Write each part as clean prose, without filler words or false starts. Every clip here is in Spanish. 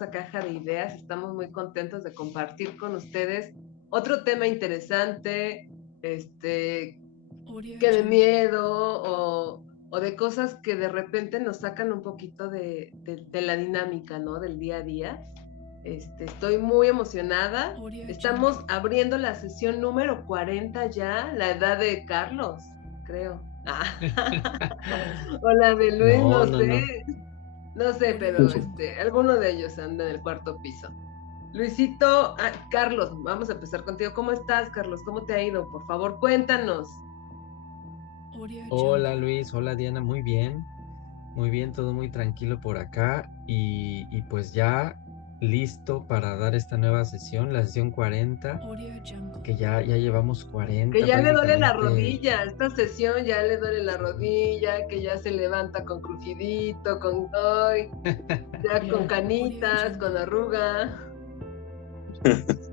Fabulosa Caja de Ideas. Estamos muy contentos de compartir con ustedes otro tema interesante, que de miedo o de cosas que de repente nos sacan un poquito de la dinámica, ¿no? Del día a día. Estoy muy emocionada. Estamos abriendo la sesión número 40 ya, la edad de Carlos, creo. O la de Luis, No, no no, sé. no. No sé, pero alguno de ellos anda en el cuarto piso. Luisito, Carlos, vamos a empezar contigo. ¿Cómo estás, Carlos? ¿Cómo te ha ido? Por favor, cuéntanos. Hola Luis, hola Diana, muy bien, todo muy tranquilo por acá y pues ya listo para dar esta nueva sesión, la sesión 40, que ya llevamos Que 40 ya le duele la prácticamente. rodilla, esta sesión ya le duele la rodilla, que ya se levanta con crujidito, con hoy, ya con canitas, con arruga.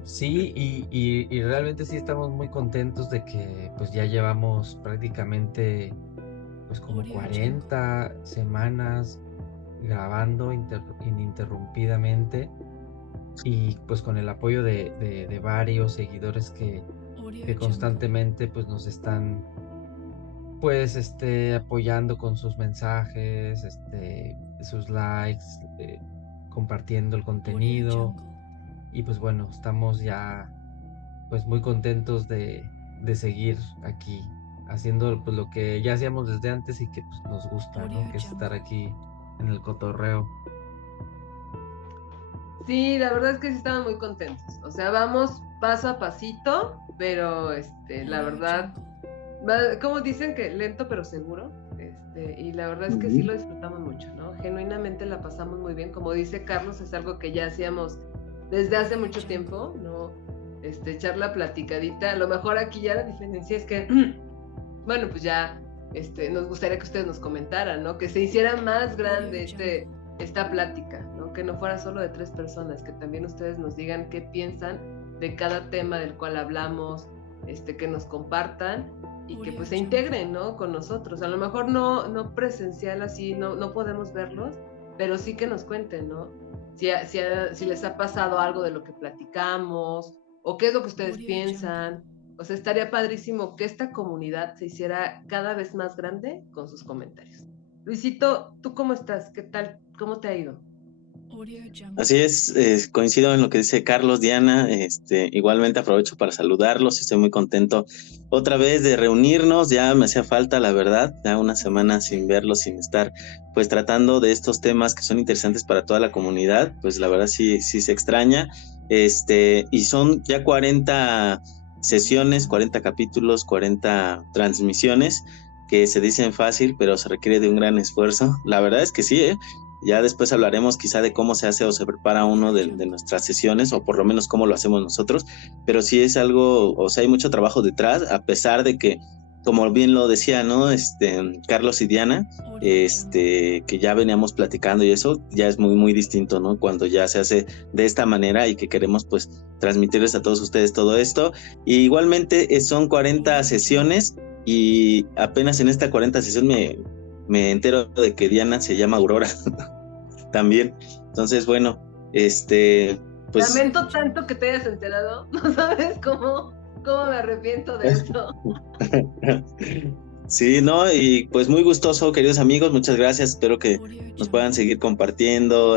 Sí, y realmente sí estamos muy contentos de que pues ya llevamos prácticamente pues como 40 semanas grabando ininterrumpidamente y pues con el apoyo de varios seguidores que constantemente pues nos están pues apoyando con sus mensajes, sus likes, compartiendo el contenido y pues bueno, estamos ya pues muy contentos de seguir aquí haciendo pues lo que ya hacíamos desde antes y que pues nos gusta, ¿no? Que es estar aquí en el cotorreo. Sí, la verdad es que sí estamos muy contentos. O sea, vamos paso a pasito, pero la verdad, como dicen que lento pero seguro. Y la verdad es que sí Ujú. lo disfrutamos mucho, ¿no? Genuinamente la pasamos muy bien. Como dice Carlos, es algo que ya hacíamos desde hace mucho tiempo, ¿no? Echar la platicadita. A lo mejor aquí ya la diferencia es que, bueno, pues ya nos gustaría que ustedes nos comentaran, ¿no? Que se hiciera más grande esta plática, ¿no? Que no fuera solo de 3 personas, que también ustedes nos digan qué piensan de cada tema del cual hablamos, que nos compartan y que pues se integren, ¿no? Con nosotros. A lo mejor no presencial así, no podemos verlos, pero sí que nos cuenten, ¿no? Si les ha pasado algo de lo que platicamos o qué es lo que ustedes piensan. O sea, estaría padrísimo que esta comunidad se hiciera cada vez más grande con sus comentarios. Luisito, ¿tú cómo estás? ¿Qué tal? ¿Cómo te ha ido? Así es, coincido en lo que dice Carlos, Diana. Igualmente aprovecho para saludarlos. Estoy muy contento otra vez de reunirnos. Ya me hacía falta, la verdad, ya una semana sin verlos, sin estar pues tratando de estos temas que son interesantes para toda la comunidad. Pues la verdad sí se extraña. Y son ya 40 sesiones, 40 capítulos, 40 transmisiones que se dicen fácil, pero se requiere de un gran esfuerzo. La verdad es que sí, ¿eh? Ya después hablaremos quizá de cómo se hace o se prepara uno de nuestras sesiones, o por lo menos cómo lo hacemos nosotros, pero sí es algo, o sea, hay mucho trabajo detrás, a pesar de que, como bien lo decía, ¿no? Carlos y Diana, que ya veníamos platicando y eso ya es muy distinto, ¿no? Cuando ya se hace de esta manera y que queremos pues transmitirles a todos ustedes todo esto. Y igualmente son 40 sesiones y apenas en esta 40 sesión me entero de que Diana se llama Aurora también. Entonces, bueno, pues Lamento tanto que te hayas enterado. No sabes cómo me arrepiento de eso. sí, ¿no? Y pues muy gustoso, queridos amigos, muchas gracias. Espero que nos puedan seguir compartiendo,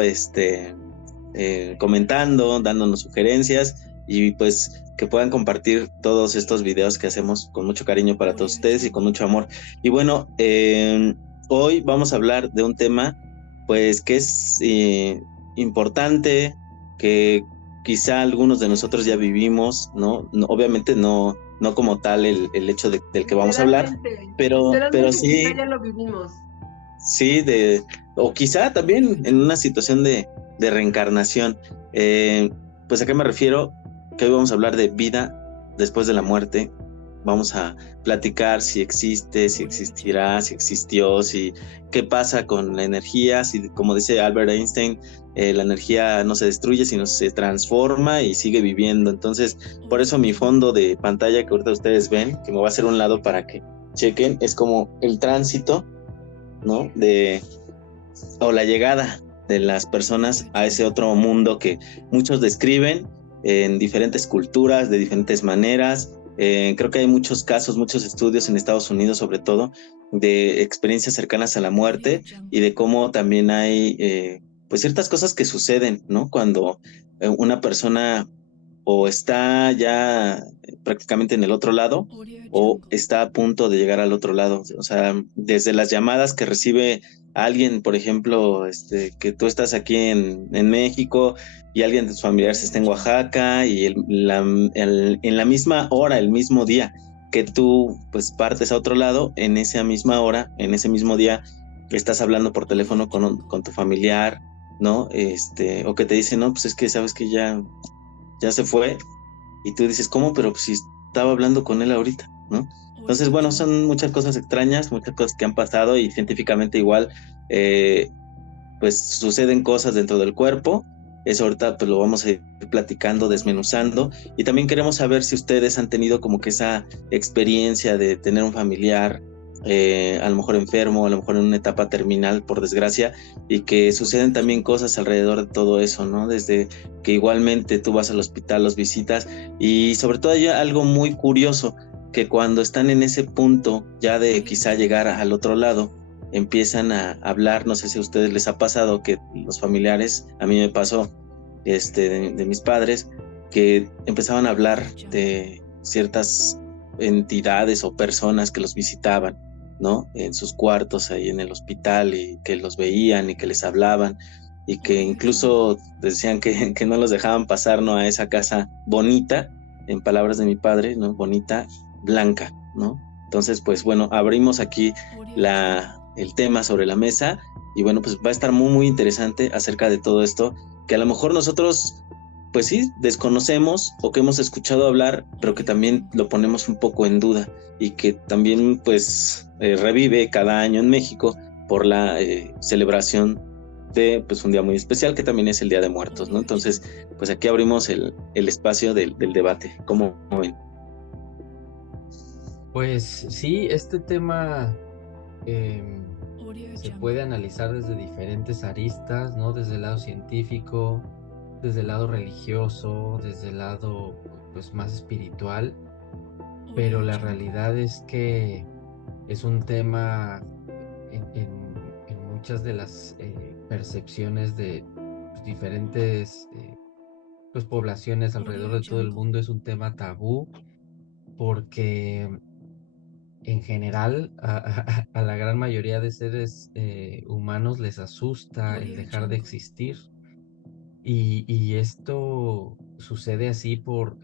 comentando, dándonos sugerencias y pues que puedan compartir todos estos videos que hacemos con mucho cariño para todos ustedes y con mucho amor. Y bueno, hoy vamos a hablar de un tema pues que es importante, que quizá algunos de nosotros ya vivimos, ¿no? Obviamente no como tal el hecho del que vamos a hablar, pero Literalmente quizá sí, ya lo vivimos. sí, o quizá también en una situación de reencarnación. Pues a qué me refiero, que hoy vamos a hablar de vida después de la muerte. Vamos a platicar si existe, si existirá, si existió, si qué pasa con la energía, si como dice Albert Einstein, la energía no se destruye, sino se transforma y sigue viviendo. Entonces, por eso mi fondo de pantalla que ahorita ustedes ven, que me va a hacer un lado para que chequen, es como el tránsito, ¿no? O la llegada de las personas a ese otro mundo que muchos describen en diferentes culturas, de diferentes maneras. Creo que hay muchos casos, muchos estudios en Estados Unidos sobre todo, de experiencias cercanas a la muerte y de cómo también hay pues ciertas cosas que suceden, ¿no? Cuando una persona o está ya prácticamente en el otro lado o está a punto de llegar al otro lado. O sea, desde las llamadas que recibe alguien, por ejemplo, que tú estás aquí en México y alguien de tus familiares está en Oaxaca y en la misma hora, el mismo día que tú pues partes a otro lado, en esa misma hora, en ese mismo día, estás hablando por teléfono con tu familiar, ¿no? O que te dicen, no, pues es que sabes que ya se fue, y tú dices, ¿cómo? Pero pues si estaba hablando con él ahorita, ¿no? Entonces, bueno, son muchas cosas extrañas, muchas cosas que han pasado y científicamente igual, pues suceden cosas dentro del cuerpo. Eso ahorita pues lo vamos a ir platicando, desmenuzando, y también queremos saber si ustedes han tenido como que esa experiencia de tener un familiar a lo mejor enfermo, a lo mejor en una etapa terminal, por desgracia, y que suceden también cosas alrededor de todo eso, ¿no? Desde que igualmente tú vas al hospital, los visitas, y sobre todo hay algo muy curioso, que cuando están en ese punto ya de quizá llegar al otro lado, empiezan a hablar. No sé si a ustedes les ha pasado que los familiares, a mí me pasó, de mis padres, que empezaban a hablar de ciertas entidades o personas que los visitaban, ¿no? En sus cuartos ahí en el hospital, y que los veían y que les hablaban, y que incluso decían que no los dejaban pasar, ¿no? A esa casa bonita, en palabras de mi padre, ¿no? Bonita, blanca, ¿no? Entonces, pues bueno, abrimos aquí el tema sobre la mesa, y bueno, pues va a estar muy, muy interesante acerca de todo esto, que a lo mejor nosotros, pues sí, desconocemos o que hemos escuchado hablar, pero que también lo ponemos un poco en duda, y que también pues revive cada año en México por la celebración de pues un día muy especial, que también es el Día de Muertos, ¿no? Entonces, pues aquí abrimos el espacio del debate. ¿Cómo ven? Pues sí, este tema se puede analizar desde diferentes aristas, ¿no? Desde el lado científico, desde el lado religioso, desde el lado pues más espiritual, pero la realidad es que es un tema en muchas de las percepciones de pues, diferentes pues, poblaciones alrededor de todo el mundo. Es un tema tabú porque en general a la gran mayoría de seres humanos les asusta el dejar de existir. Y esto sucede así por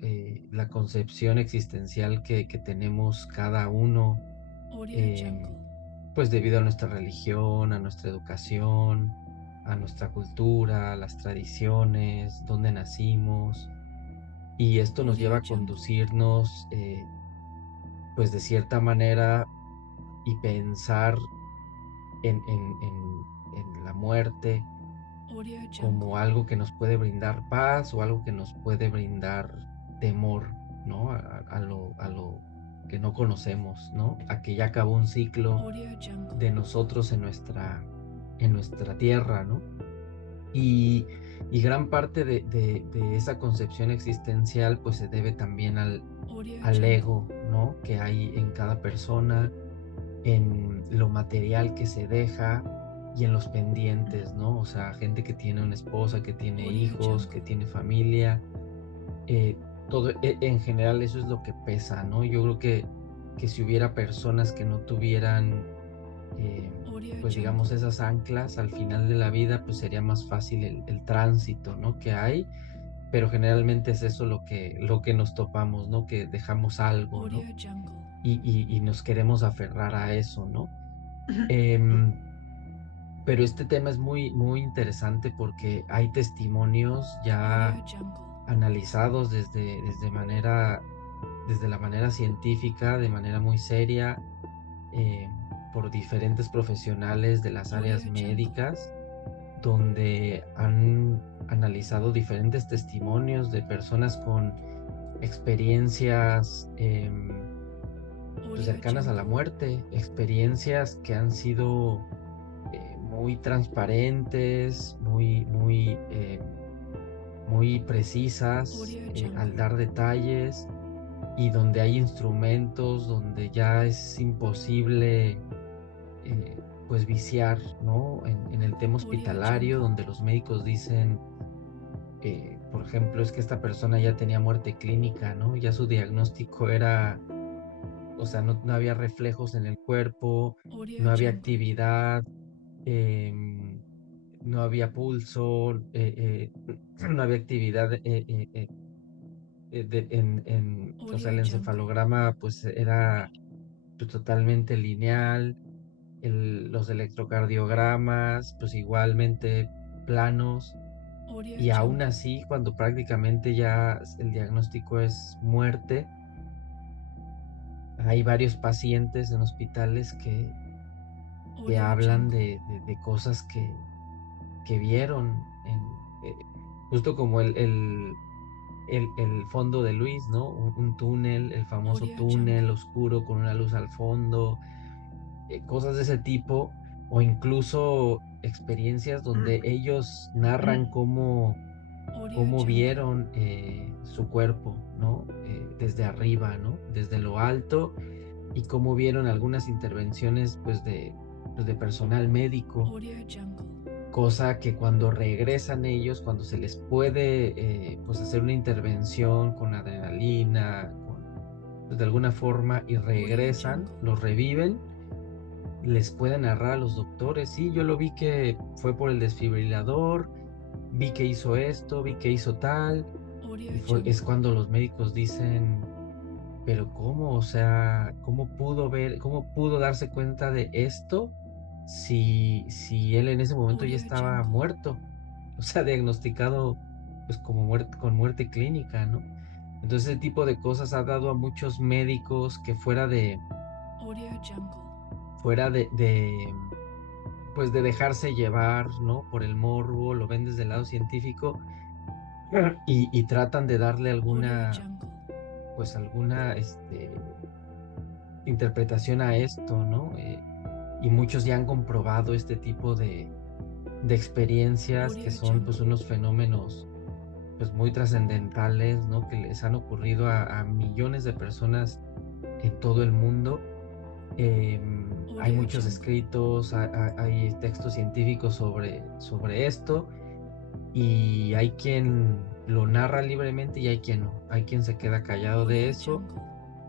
la concepción existencial que tenemos cada uno, pues debido a nuestra religión, a nuestra educación, a nuestra cultura, a las tradiciones, dónde nacimos. Y esto nos lleva a conducirnos, pues de cierta manera, y pensar en la muerte como algo que nos puede brindar paz o algo que nos puede brindar temor, ¿no? A lo que no conocemos, ¿no? A que ya acabó un ciclo de nosotros en nuestra tierra, ¿no? Y gran parte de esa concepción existencial pues se debe también al ego, ¿no? Que hay en cada persona, en lo material que se deja y en los pendientes, ¿no? O sea, gente que tiene una esposa, que tiene hijos, que tiene familia, todo en general eso es lo que pesa, ¿no? Yo creo que si hubiera personas que no tuvieran, pues digamos, esas anclas al final de la vida, pues sería más fácil el tránsito, ¿no? Que hay, pero generalmente es eso lo que nos topamos, ¿no? Que dejamos algo, ¿no? Y nos queremos aferrar a eso, ¿no? Pero este tema es muy, muy interesante porque hay testimonios ya analizados desde la manera científica, de manera muy seria, por diferentes profesionales de las áreas médicas, donde han analizado diferentes testimonios de personas con experiencias pues cercanas a la muerte, experiencias que han sido muy transparentes, muy precisas al dar detalles, y donde hay instrumentos donde ya es imposible pues viciar, ¿no? En el tema hospitalario, donde los médicos dicen, por ejemplo, es que esta persona ya tenía muerte clínica, ¿no? Ya su diagnóstico era, o sea, no había reflejos en el cuerpo, no había actividad, em, no había pulso, no había actividad o sea, el encefalograma pues era pues, totalmente lineal, los electrocardiogramas pues igualmente planos, y aún así cuando prácticamente ya el diagnóstico es muerte, hay varios pacientes en hospitales que hablan de cosas que vieron eh, justo como el fondo de Luis, ¿no? Un túnel, el famoso túnel oscuro con una luz al fondo, cosas de ese tipo, o incluso experiencias donde ellos narran cómo vieron su cuerpo, ¿no? Desde arriba, ¿no? Desde lo alto, y cómo vieron algunas intervenciones, pues de personal médico, cosa que cuando regresan ellos, cuando se les puede pues hacer una intervención con adrenalina, pues de alguna forma, y regresan, los reviven, les pueden narrar a los doctores, sí, yo lo vi que fue por el desfibrilador, vi que hizo esto, vi que hizo tal, y es cuando los médicos dicen, pero ¿cómo? O sea, cómo pudo darse cuenta de esto si él en ese momento ya estaba muerto? O sea, diagnosticado pues como con muerte clínica, ¿no? Entonces ese tipo de cosas ha dado a muchos médicos que fuera de pues de dejarse llevar, ¿no? Por el morbo, lo ven desde el lado científico y tratan de darle alguna interpretación a esto, ¿no? Y muchos ya han comprobado este tipo de experiencias que son pues unos fenómenos pues muy trascendentales, ¿no? Que les han ocurrido a millones de personas en todo el mundo. Hay muchos escritos, hay textos científicos sobre esto, y hay quien lo narra libremente y hay quien no. Hay quien se queda callado de eso,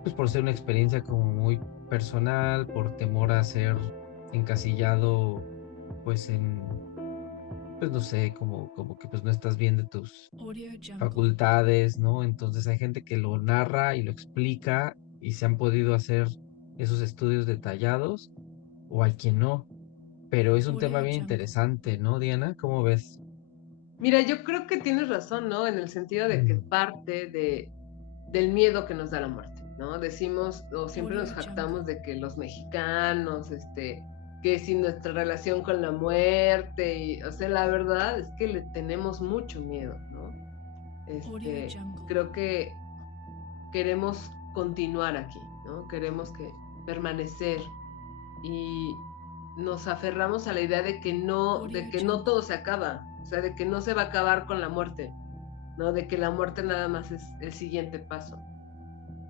pues por ser una experiencia como muy personal, por temor a ser encasillado, pues pues no sé, como que pues no estás bien de tus facultades, ¿no? Entonces hay gente que lo narra y lo explica y se han podido hacer esos estudios detallados, o hay quien no. Pero es un tema bien interesante, ¿no, Diana? ¿Cómo ves? Mira, yo creo que tienes razón, ¿no? En el sentido de que parte del miedo que nos da la muerte, ¿no? Decimos, o siempre nos jactamos de que los mexicanos, que sin nuestra relación con la muerte, o sea, la verdad es que le tenemos mucho miedo, ¿no? Creo que queremos continuar aquí, ¿no? Queremos permanecer, y nos aferramos a la idea de que no todo se acaba, o sea, de que no se va a acabar con la muerte, ¿no? De que la muerte nada más es el siguiente paso.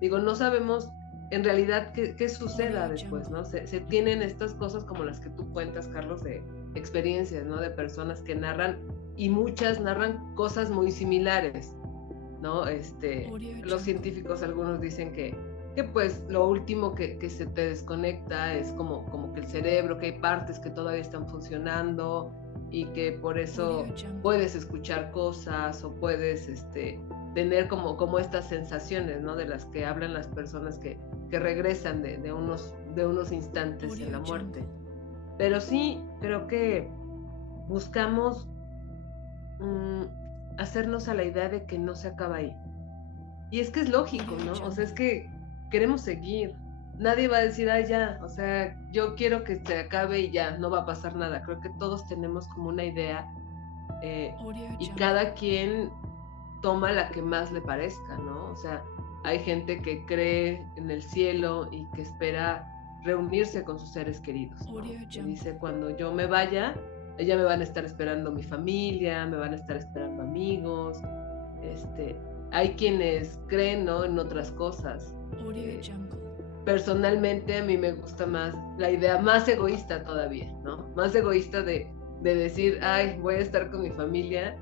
Digo, no sabemos en realidad qué suceda después, ¿no? Se tienen estas cosas como las que tú cuentas, Carlos, de experiencias, ¿no? De personas que narran, y muchas narran cosas muy similares, ¿no? Los científicos, algunos dicen que pues lo último que se te desconecta es como que el cerebro, que hay partes que todavía están funcionando, y que por eso puedes escuchar cosas, o puedes tener como estas sensaciones, ¿no? De las que hablan las personas que regresan de unos instantes en la muerte. Pero sí, creo que buscamos hacernos a la idea de que no se acaba ahí. Y es que es lógico, ¿no? O sea, es que queremos seguir. Nadie va a decir, ah, ya, o sea, yo quiero que se acabe y ya, no va a pasar nada. Creo que todos tenemos como una idea, y cada quien toma la que más le parezca, ¿no? O sea, hay gente que cree en el cielo y que espera reunirse con sus seres queridos, ¿no? Que dice, cuando yo me vaya, ya me van a estar esperando mi familia, me van a estar esperando amigos, hay quienes creen, ¿no?, en otras cosas. Personalmente a mí me gusta más la idea más egoísta todavía, ¿no? Más egoísta de decir, ay, voy a estar con mi familia,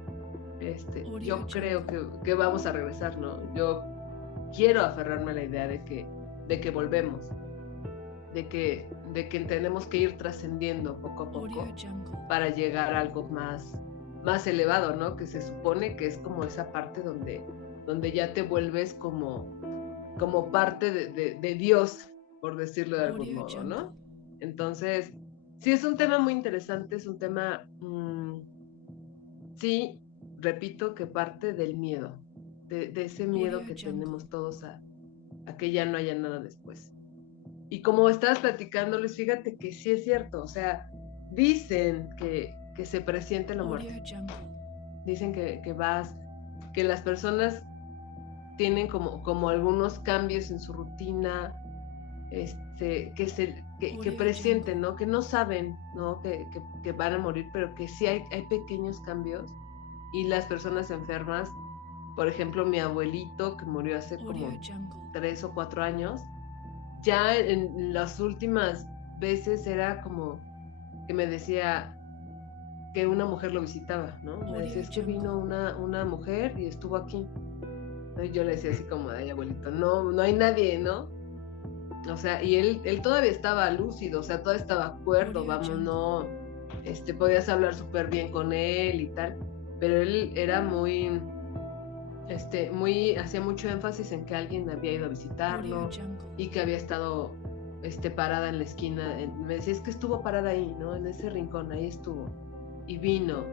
yo creo que vamos a regresar, ¿no? Yo quiero aferrarme a la idea de que volvemos, de que tenemos que ir trascendiendo poco a poco para llegar a algo más elevado, ¿no? Que se supone que es como esa parte donde ya te vuelves como parte de Dios, por decirlo de algún modo, ¿no? Entonces, sí, es un tema muy interesante, es un tema, sí, repito, que parte del miedo, de ese miedo que tenemos todos a que ya no haya nada después. Y como estabas platicando, Luis, fíjate que sí es cierto, o sea, dicen que se presiente la muerte. Dicen que las personas tienen como algunos cambios en su rutina, que presienten, ¿no? Que no saben, ¿no? Que van a morir, pero que sí hay pequeños cambios. Y las personas enfermas, por ejemplo, mi abuelito, que murió hace como 3 o 4 años, ya en las últimas veces era como que me decía que una mujer lo visitaba, ¿no? Me decía, es que vino una mujer y estuvo aquí. Y yo le decía así como, ay, abuelito, no hay nadie, ¿no? O sea, y él todavía estaba lúcido, o sea, todavía estaba cuerdo, vamos, no, podías hablar súper bien con él y tal, pero él era muy, hacía mucho énfasis en que alguien había ido a visitarlo y que había estado, parada en la esquina, me decía, es que estuvo parada ahí, ¿no? En ese rincón, ahí estuvo, y vino,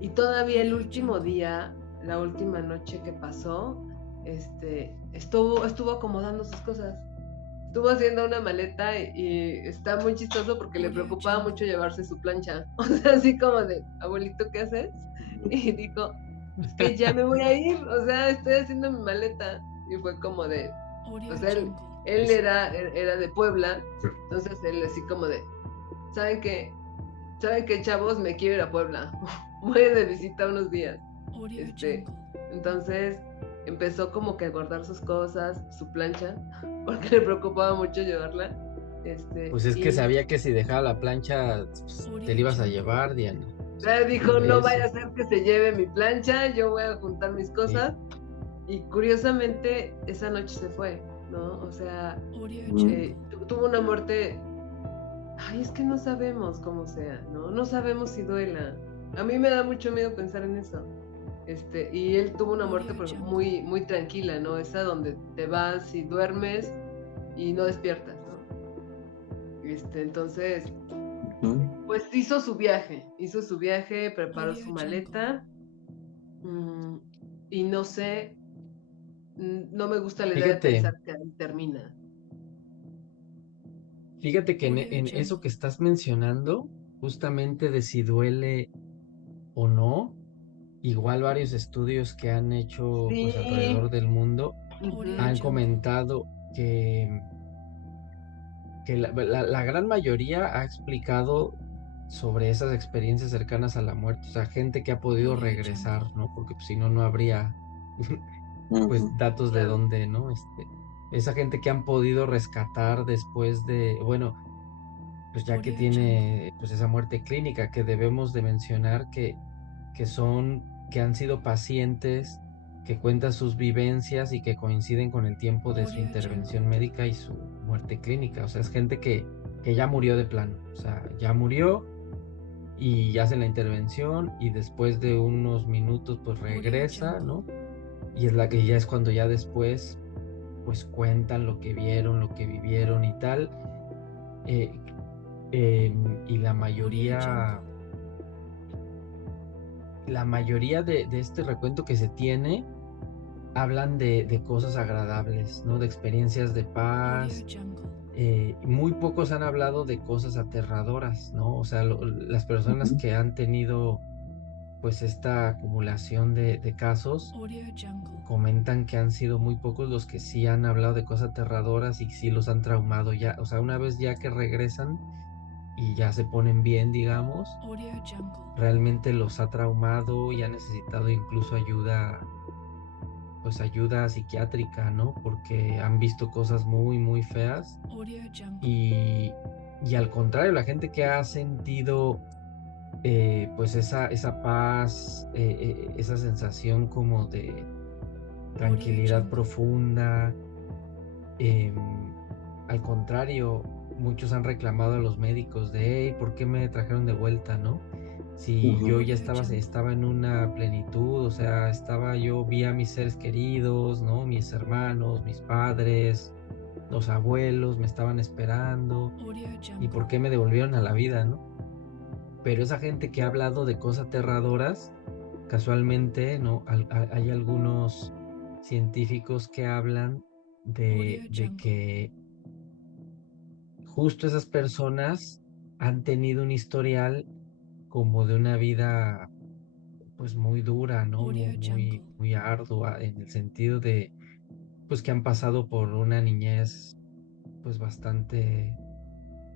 y todavía el último día, la última noche que pasó, estuvo acomodando sus cosas, estuvo haciendo una maleta y está muy chistoso porque le preocupaba mucho llevarse su plancha, o sea, así como de, abuelito, ¿qué haces? Y dijo, es que ya me voy a ir, o sea, estoy haciendo mi maleta, y fue como de, o sea, él era de Puebla, entonces él así como de, ¿saben qué, chavos? Me quiero ir a Puebla, voy de visita unos días, entonces empezó como que a guardar sus cosas, su plancha, porque le preocupaba mucho llevarla. Pues es que sabía que si dejaba la plancha, pues, te la ibas a llevar, Diana. Dijo, no vaya a ser que se lleve mi plancha, yo voy a juntar mis cosas. Sí. Y curiosamente, esa noche se fue, ¿no? O sea, tuvo una muerte, ay, es que no sabemos cómo sea, ¿no? No sabemos si duela. A mí me da mucho miedo pensar en eso. Y él tuvo una muerte muy, muy tranquila, ¿no? Esa donde te vas y duermes y no despiertas, ¿no? Entonces, pues hizo su viaje, preparó su maleta, y no sé, no me gusta la idea de pensar que ahí termina. Fíjate que en eso que estás mencionando, justamente de si duele o no, igual varios estudios que han hecho pues alrededor del mundo han comentado que la gran mayoría ha explicado sobre esas experiencias cercanas a la muerte, o sea, gente que ha podido regresar, ¿no? Porque pues, si no, no habría pues datos de dónde, ¿no? Esa gente que han podido rescatar después de, bueno, pues ya que tiene pues esa muerte clínica, que debemos de mencionar que han sido pacientes, que cuentan sus vivencias y que coinciden con el tiempo de su intervención médica y su muerte clínica. O sea, es gente que ya murió de plano. O sea, ya murió y hacen la intervención y después de unos minutos pues regresa, ¿no? Y es la que ya es cuando ya después pues cuentan lo que vieron, lo que vivieron y tal. Y la mayoría de este recuento que se tiene hablan de cosas agradables, ¿no? De experiencias de paz. Muy pocos han hablado de cosas aterradoras, ¿no? O sea, las personas que han tenido pues esta acumulación de casos, comentan que han sido muy pocos los que sí han hablado de cosas aterradoras y sí los han traumado ya, o sea, una vez ya que regresan y ya se ponen bien, digamos, realmente los ha traumado y ha necesitado incluso ayuda, pues ayuda psiquiátrica, ¿no? Porque han visto cosas muy, muy feas y, y al contrario, la gente que ha sentido pues esa paz, esa sensación como de tranquilidad profunda, em, al contrario, muchos han reclamado a los médicos de, hey, ¿por qué me trajeron de vuelta, no? Si yo ya estaba en una plenitud, o sea, vi a mis seres queridos, ¿no? Mis hermanos, mis padres, los abuelos me estaban esperando, ¿y por qué me devolvieron a la vida, no? Pero esa gente que ha hablado de cosas aterradoras, casualmente, ¿no? Hay algunos científicos que hablan de que justo esas personas han tenido un historial como de una vida pues muy dura, ¿no? Muy, muy ardua, en el sentido de pues que han pasado por una niñez pues bastante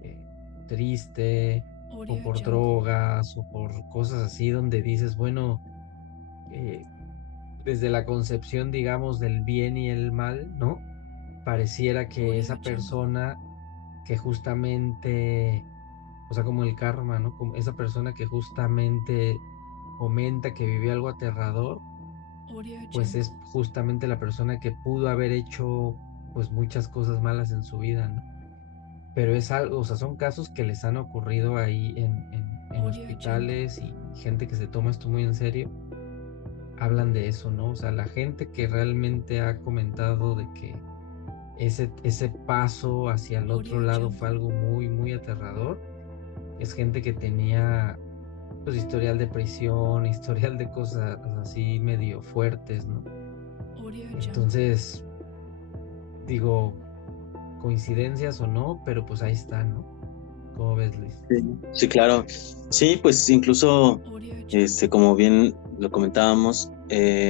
eh, triste, o por drogas, o por cosas así, donde dices, bueno, eh, desde la concepción, digamos, del bien y el mal, ¿no? Pareciera que esa persona que justamente, o sea, como el karma, ¿no? Como esa persona que justamente comenta que vivió algo aterrador, pues es justamente la persona que pudo haber hecho pues muchas cosas malas en su vida, ¿no? Pero es algo, o sea, son casos que les han ocurrido ahí en hospitales, y gente que se toma esto muy en serio, hablan de eso, ¿no? O sea, la gente que realmente ha comentado de que ese paso hacia el otro lado fue algo muy, muy aterrador, es gente que tenía pues historial de prisión, historial de cosas así medio fuertes, ¿no? Entonces, digo, coincidencias o no, pero pues ahí está, ¿no? ¿Cómo ves, Luis? Sí, claro. Sí, pues incluso, como bien lo comentábamos,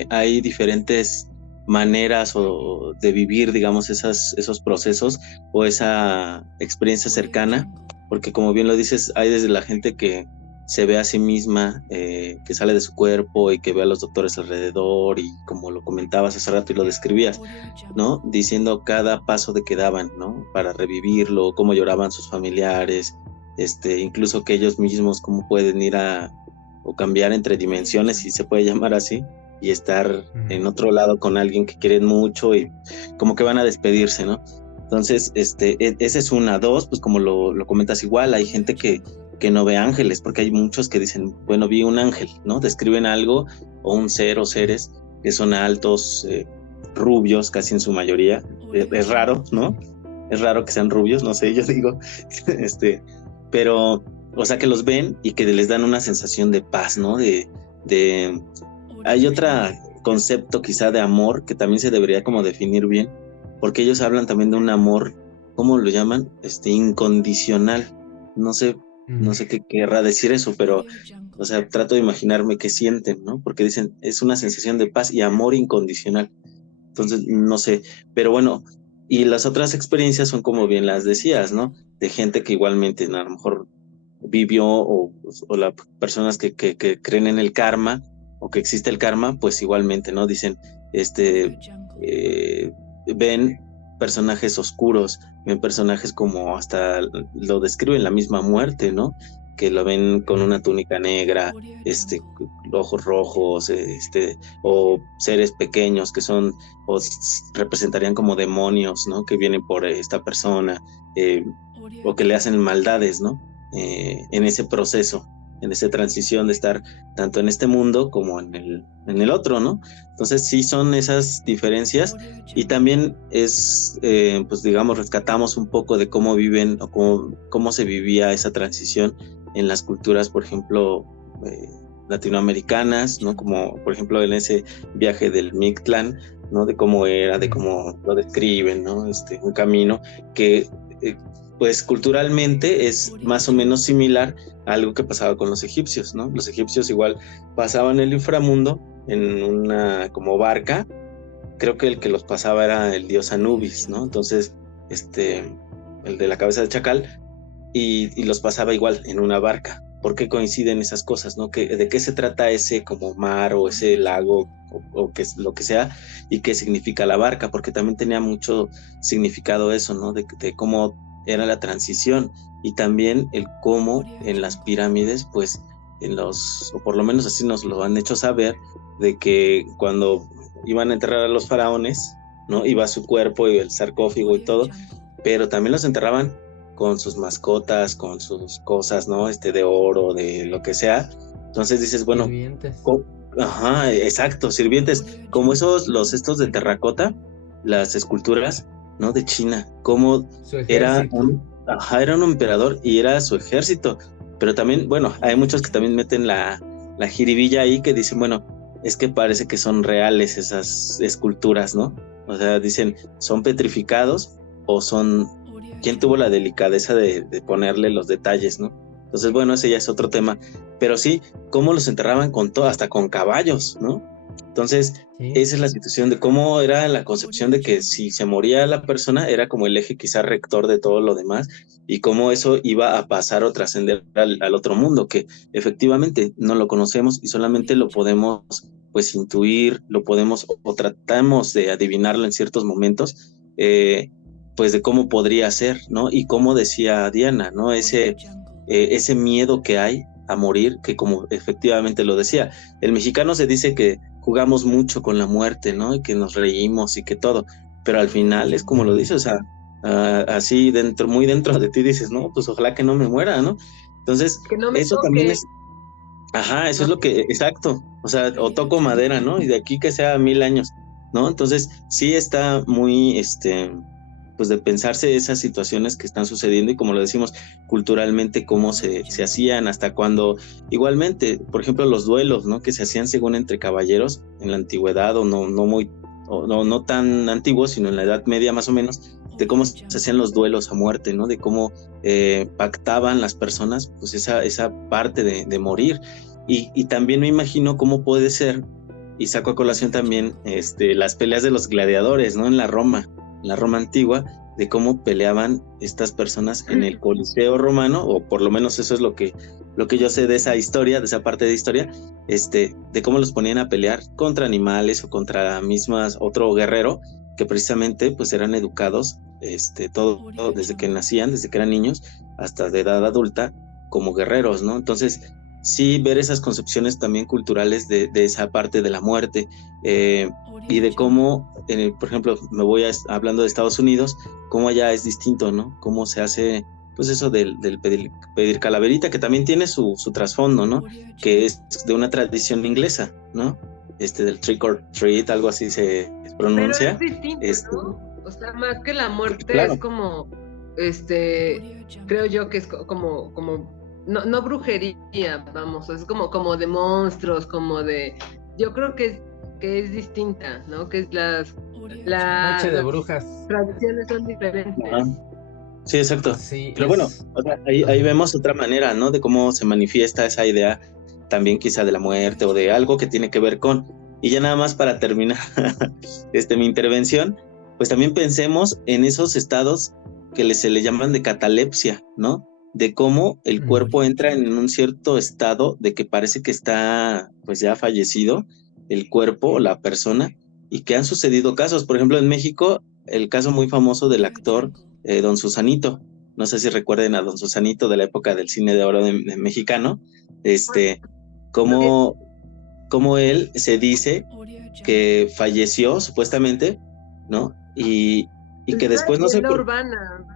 hay diferentes maneras de vivir, digamos, esos procesos o esa experiencia cercana, porque como bien lo dices, hay desde la gente que se ve a sí misma, que sale de su cuerpo y que ve a los doctores alrededor, y como lo comentabas hace rato y lo describías, ¿no? Diciendo cada paso de que daban, ¿no? Para revivirlo, cómo lloraban sus familiares, incluso que ellos mismos cómo pueden ir o cambiar entre dimensiones, si se puede llamar así, y estar en otro lado con alguien que quieren mucho y como que van a despedirse, ¿no? Entonces, esa es una. Dos, pues como lo comentas igual, hay gente que no ve ángeles, porque hay muchos que dicen, bueno, vi un ángel, ¿no? Describen algo o un ser o seres que son altos, rubios, casi en su mayoría. Es raro, ¿no? Es raro que sean rubios, no sé, yo digo, pero, o sea, que los ven y que les dan una sensación de paz, ¿no? Hay otro concepto quizá de amor que también se debería como definir bien, porque ellos hablan también de un amor, ¿cómo lo llaman? Incondicional. No sé qué querrá decir eso, pero, o sea, trato de imaginarme qué sienten, ¿no? Porque dicen, es una sensación de paz y amor incondicional. Entonces, no sé, pero bueno, y las otras experiencias son como bien las decías, ¿no? De gente que igualmente, ¿no? A lo mejor vivió, o las personas que creen en el karma, o que existe el karma, pues igualmente, ¿no? Dicen, ven personajes oscuros, ven personajes como hasta lo describen la misma muerte, ¿no? Que lo ven con una túnica negra, ojos rojos, o seres pequeños que son, o representarían como demonios, ¿no? Que vienen por esta persona, o que le hacen maldades, ¿no? En ese proceso, en esa transición de estar tanto en este mundo como en el otro, ¿no? Entonces sí son esas diferencias, y también es, pues digamos, rescatamos un poco de cómo viven o cómo se vivía esa transición en las culturas, por ejemplo, latinoamericanas, ¿no? Como por ejemplo en ese viaje del Mictlán, ¿no? De cómo era, de cómo lo describen, ¿no? Un camino que pues culturalmente es más o menos similar a algo que pasaba con los egipcios, ¿no? Los egipcios igual pasaban el inframundo en una como barca. Creo que el que los pasaba era el dios Anubis, ¿no? Entonces, el de la cabeza de chacal, y los pasaba igual en una barca. ¿Por qué coinciden esas cosas, no? ¿De qué se trata ese como mar o ese lago o que, lo que sea, y qué significa la barca? Porque también tenía mucho significado eso, ¿no? De cómo era la transición, y también el cómo en las pirámides, pues, o por lo menos así nos lo han hecho saber, de que cuando iban a enterrar a los faraones, ¿no? Iba su cuerpo y el sarcófago y todo, pero también los enterraban con sus mascotas, con sus cosas, ¿no? De oro, de lo que sea. Entonces dices, bueno, Sirvientes. ajá, exacto, sirvientes, como estos de terracota, las esculturas, ¿no? De China, como Su era ejército. era un emperador y era su ejército. Pero también, bueno, hay muchos que también meten la jiribilla ahí, que dicen, bueno, es que parece que son reales esas esculturas, ¿no? O sea, dicen, ¿son petrificados o son... ¿Quién tuvo la delicadeza de ponerle los detalles, no? Entonces, bueno, ese ya es otro tema. Pero sí, cómo los enterraban con todo, hasta con caballos, ¿no? Entonces, Sí. esa es la situación de cómo era la concepción de que si se moría la persona, era como el eje quizá rector de todo lo demás, y cómo eso iba a pasar o trascender al otro mundo, que efectivamente no lo conocemos y solamente lo podemos, pues, intuir, lo podemos o tratamos de adivinarlo en ciertos momentos, pues de cómo podría ser, ¿no? Y como decía Diana, ¿no? Ese miedo que hay a morir, que como efectivamente lo decía, el mexicano se dice que jugamos mucho con la muerte, ¿no? Y que nos reímos y que todo, pero al final es como lo dice, o sea, así muy dentro de ti dices, no, pues ojalá que no me muera, ¿no? Entonces, Que no me eso también toque. es, ajá, eso No. es lo que, exacto, o sea, o toco madera, ¿no? Y de aquí que sea 1000 años, ¿no? Entonces, sí está muy, pues de pensarse esas situaciones que están sucediendo, y como lo decimos, culturalmente cómo se hacían, hasta cuando, igualmente, por ejemplo, los duelos, ¿no? Que se hacían según entre caballeros en la antigüedad, o no tan antiguos, sino en la Edad Media más o menos, de cómo se hacían los duelos a muerte, ¿no? De cómo pactaban las personas, pues esa parte de morir. Y también me imagino cómo puede ser, y saco a colación también las peleas de los gladiadores, ¿no? En la Roma antigua, de cómo peleaban estas personas en el Coliseo romano, o por lo menos eso es lo que yo sé de esa historia, de esa parte de historia, de cómo los ponían a pelear contra animales o contra otro guerrero, que precisamente pues eran educados, todo desde que nacían, desde que eran niños, hasta de edad adulta, como guerreros, ¿no? Entonces, sí, ver esas concepciones también culturales de esa parte de la muerte, y de cómo, por ejemplo, hablando de Estados Unidos, cómo allá es distinto, ¿no? Cómo se hace, pues eso del pedir calaverita, que también tiene su trasfondo, ¿no? Que es de una tradición inglesa, ¿no? Del trick or treat, algo así se Pero pronuncia. es distinto, ¿no? O sea, más que la muerte, claro. es como, creo yo que es como no brujería, vamos, es como de monstruos, como de, yo creo que es distinta, ¿no? Que es Noche de brujas. tradiciones son diferentes. Ajá. Sí, exacto. Sí, Pero bueno, o sea, ahí vemos otra manera, ¿no? De cómo se manifiesta esa idea también quizá de la muerte o de algo que tiene que ver con. Y ya nada más para terminar mi intervención, pues también pensemos en esos estados que se le llaman de catalepsia, ¿no? De cómo el cuerpo entra en un cierto estado de que parece que está pues ya fallecido el cuerpo o la persona, y que han sucedido casos. Por ejemplo, en México, el caso muy famoso del actor Don Susanito. No sé si recuerden a Don Susanito de la época del cine de oro de mexicano, como él se dice que falleció supuestamente, ¿no? Y que después no sé La por... urbana.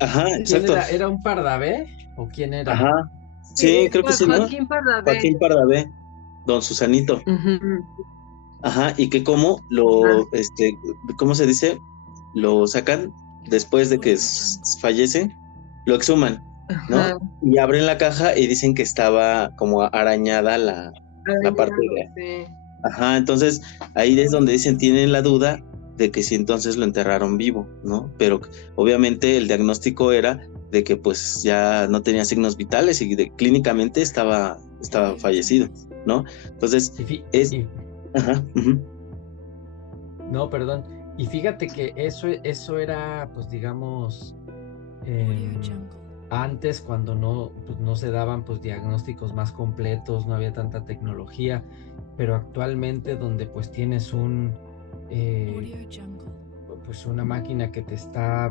Ajá, ¿Quién exacto. era un Pardavé? ¿O quién era? Ajá, sí, creo que sí, ¿no? Joaquín Pardavé. Joaquín Pardavé, Don Susanito. Ajá, y que cómo ¿cómo se dice? Lo sacan después de que fallece, lo exhuman, ¿no? Ajá. Y abren la caja y dicen que estaba como arañada la parte de... Sí. Ajá, entonces ahí es donde dicen, tienen la duda de que si entonces lo enterraron vivo, ¿no? Pero obviamente el diagnóstico era de que pues ya no tenía signos vitales y clínicamente estaba fallecido, ¿no? Entonces, es... Ajá, No, perdón. Y fíjate que eso era, pues digamos, antes cuando pues, no se daban pues diagnósticos más completos, no había tanta tecnología, pero actualmente donde pues tienes pues una máquina que te está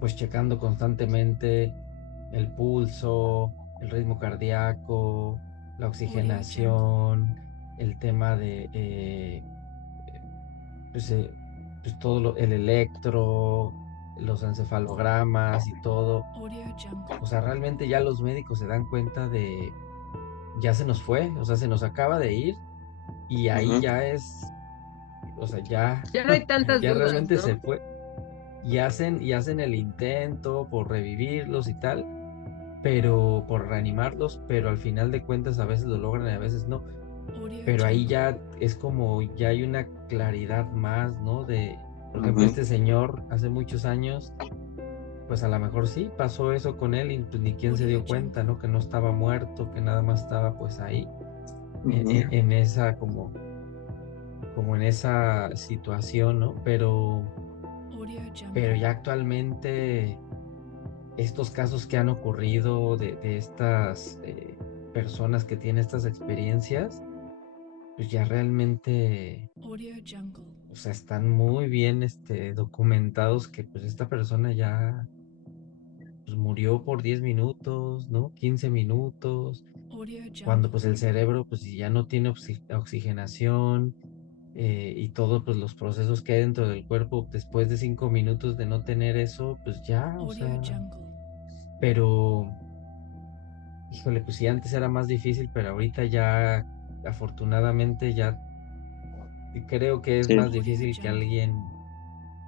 pues checando constantemente el pulso, el ritmo cardíaco, la oxigenación, el tema de pues, pues todo el electro, los encefalogramas y todo. O sea, realmente ya los médicos se dan cuenta de, ya se nos fue, o sea, se nos acaba de ir y ahí ya es, o sea, ya, Ya no hay tantas ya dudas, realmente ¿no? se fue. Y hacen el intento por revivirlos y tal, pero por reanimarlos, pero al final de cuentas a veces lo logran y a veces no. Pero ahí ya es como, ya hay una claridad más, ¿no? Por ejemplo, este señor hace muchos años, pues a lo mejor sí pasó eso con él y pues ni quien se dio cuenta, ¿no? Que no estaba muerto, que nada más estaba pues ahí, en esa como en esa situación, ¿no? Pero ya actualmente estos casos que han ocurrido de estas personas que tienen estas experiencias, pues ya realmente, o sea, están muy bien documentados que pues esta persona ya pues, murió por 10 minutos, ¿no? 15 minutos, cuando pues el cerebro pues ya no tiene oxigenación, y todos pues los procesos que hay dentro del cuerpo después de 5 minutos de no tener eso, pues ya, o sea, pero híjole, pues sí, antes era más difícil, pero ahorita ya, afortunadamente, ya creo que es sí. más difícil que alguien,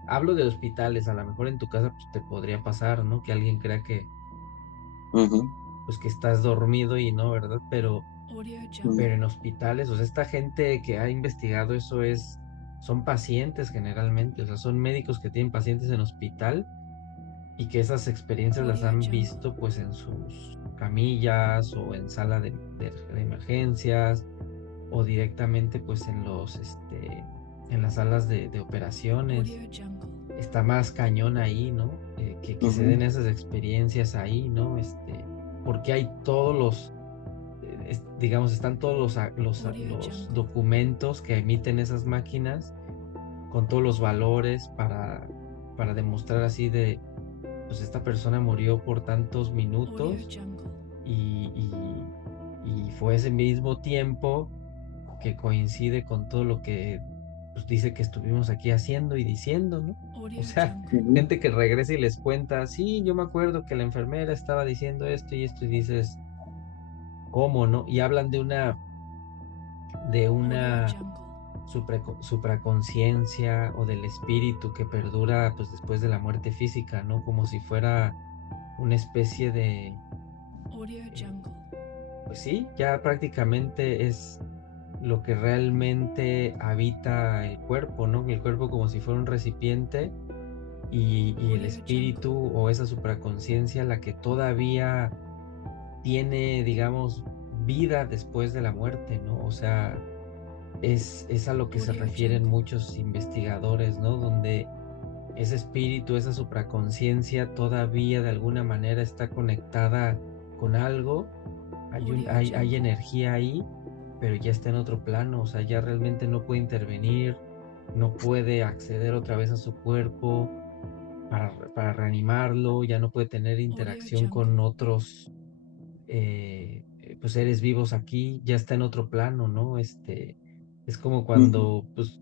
hablo de hospitales, a lo mejor en tu casa pues te podría pasar, ¿no? Que alguien crea que, pues que estás dormido y no, ¿verdad? Pero en hospitales, o sea, esta gente que ha investigado eso son pacientes generalmente, o sea, son médicos que tienen pacientes en hospital y que esas experiencias las han visto pues en sus camillas o en sala de emergencias o directamente pues en las salas de operaciones. Está más cañón ahí, ¿no? Que se den esas experiencias ahí, ¿no? Porque hay todos digamos, están todos los documentos que emiten esas máquinas con todos los valores para demostrar así pues esta persona murió por tantos minutos y, y, y fue ese mismo tiempo que coincide con todo lo que pues, dice que estuvimos aquí haciendo y diciendo, ¿no? O sea, gente que regresa y les cuenta, sí, yo me acuerdo que la enfermera estaba diciendo esto y dices, ¿cómo, no? Y hablan de una supraconciencia o del espíritu que perdura pues después de la muerte física, ¿no? Como si fuera una especie de, pues sí, ya prácticamente es lo que realmente habita el cuerpo, ¿no? El cuerpo como si fuera un recipiente y el espíritu o esa supraconciencia la que todavía tiene, digamos, vida después de la muerte, ¿no? O sea, es a lo que se refieren muchos investigadores, ¿no? Donde ese espíritu, esa supraconciencia todavía de alguna manera está conectada con algo, hay energía ahí, pero ya está en otro plano, o sea, ya realmente no puede intervenir, no puede acceder otra vez a su cuerpo para reanimarlo, ya no puede tener interacción con otros pues seres vivos aquí, ya está en otro plano, ¿no? Es como cuando pues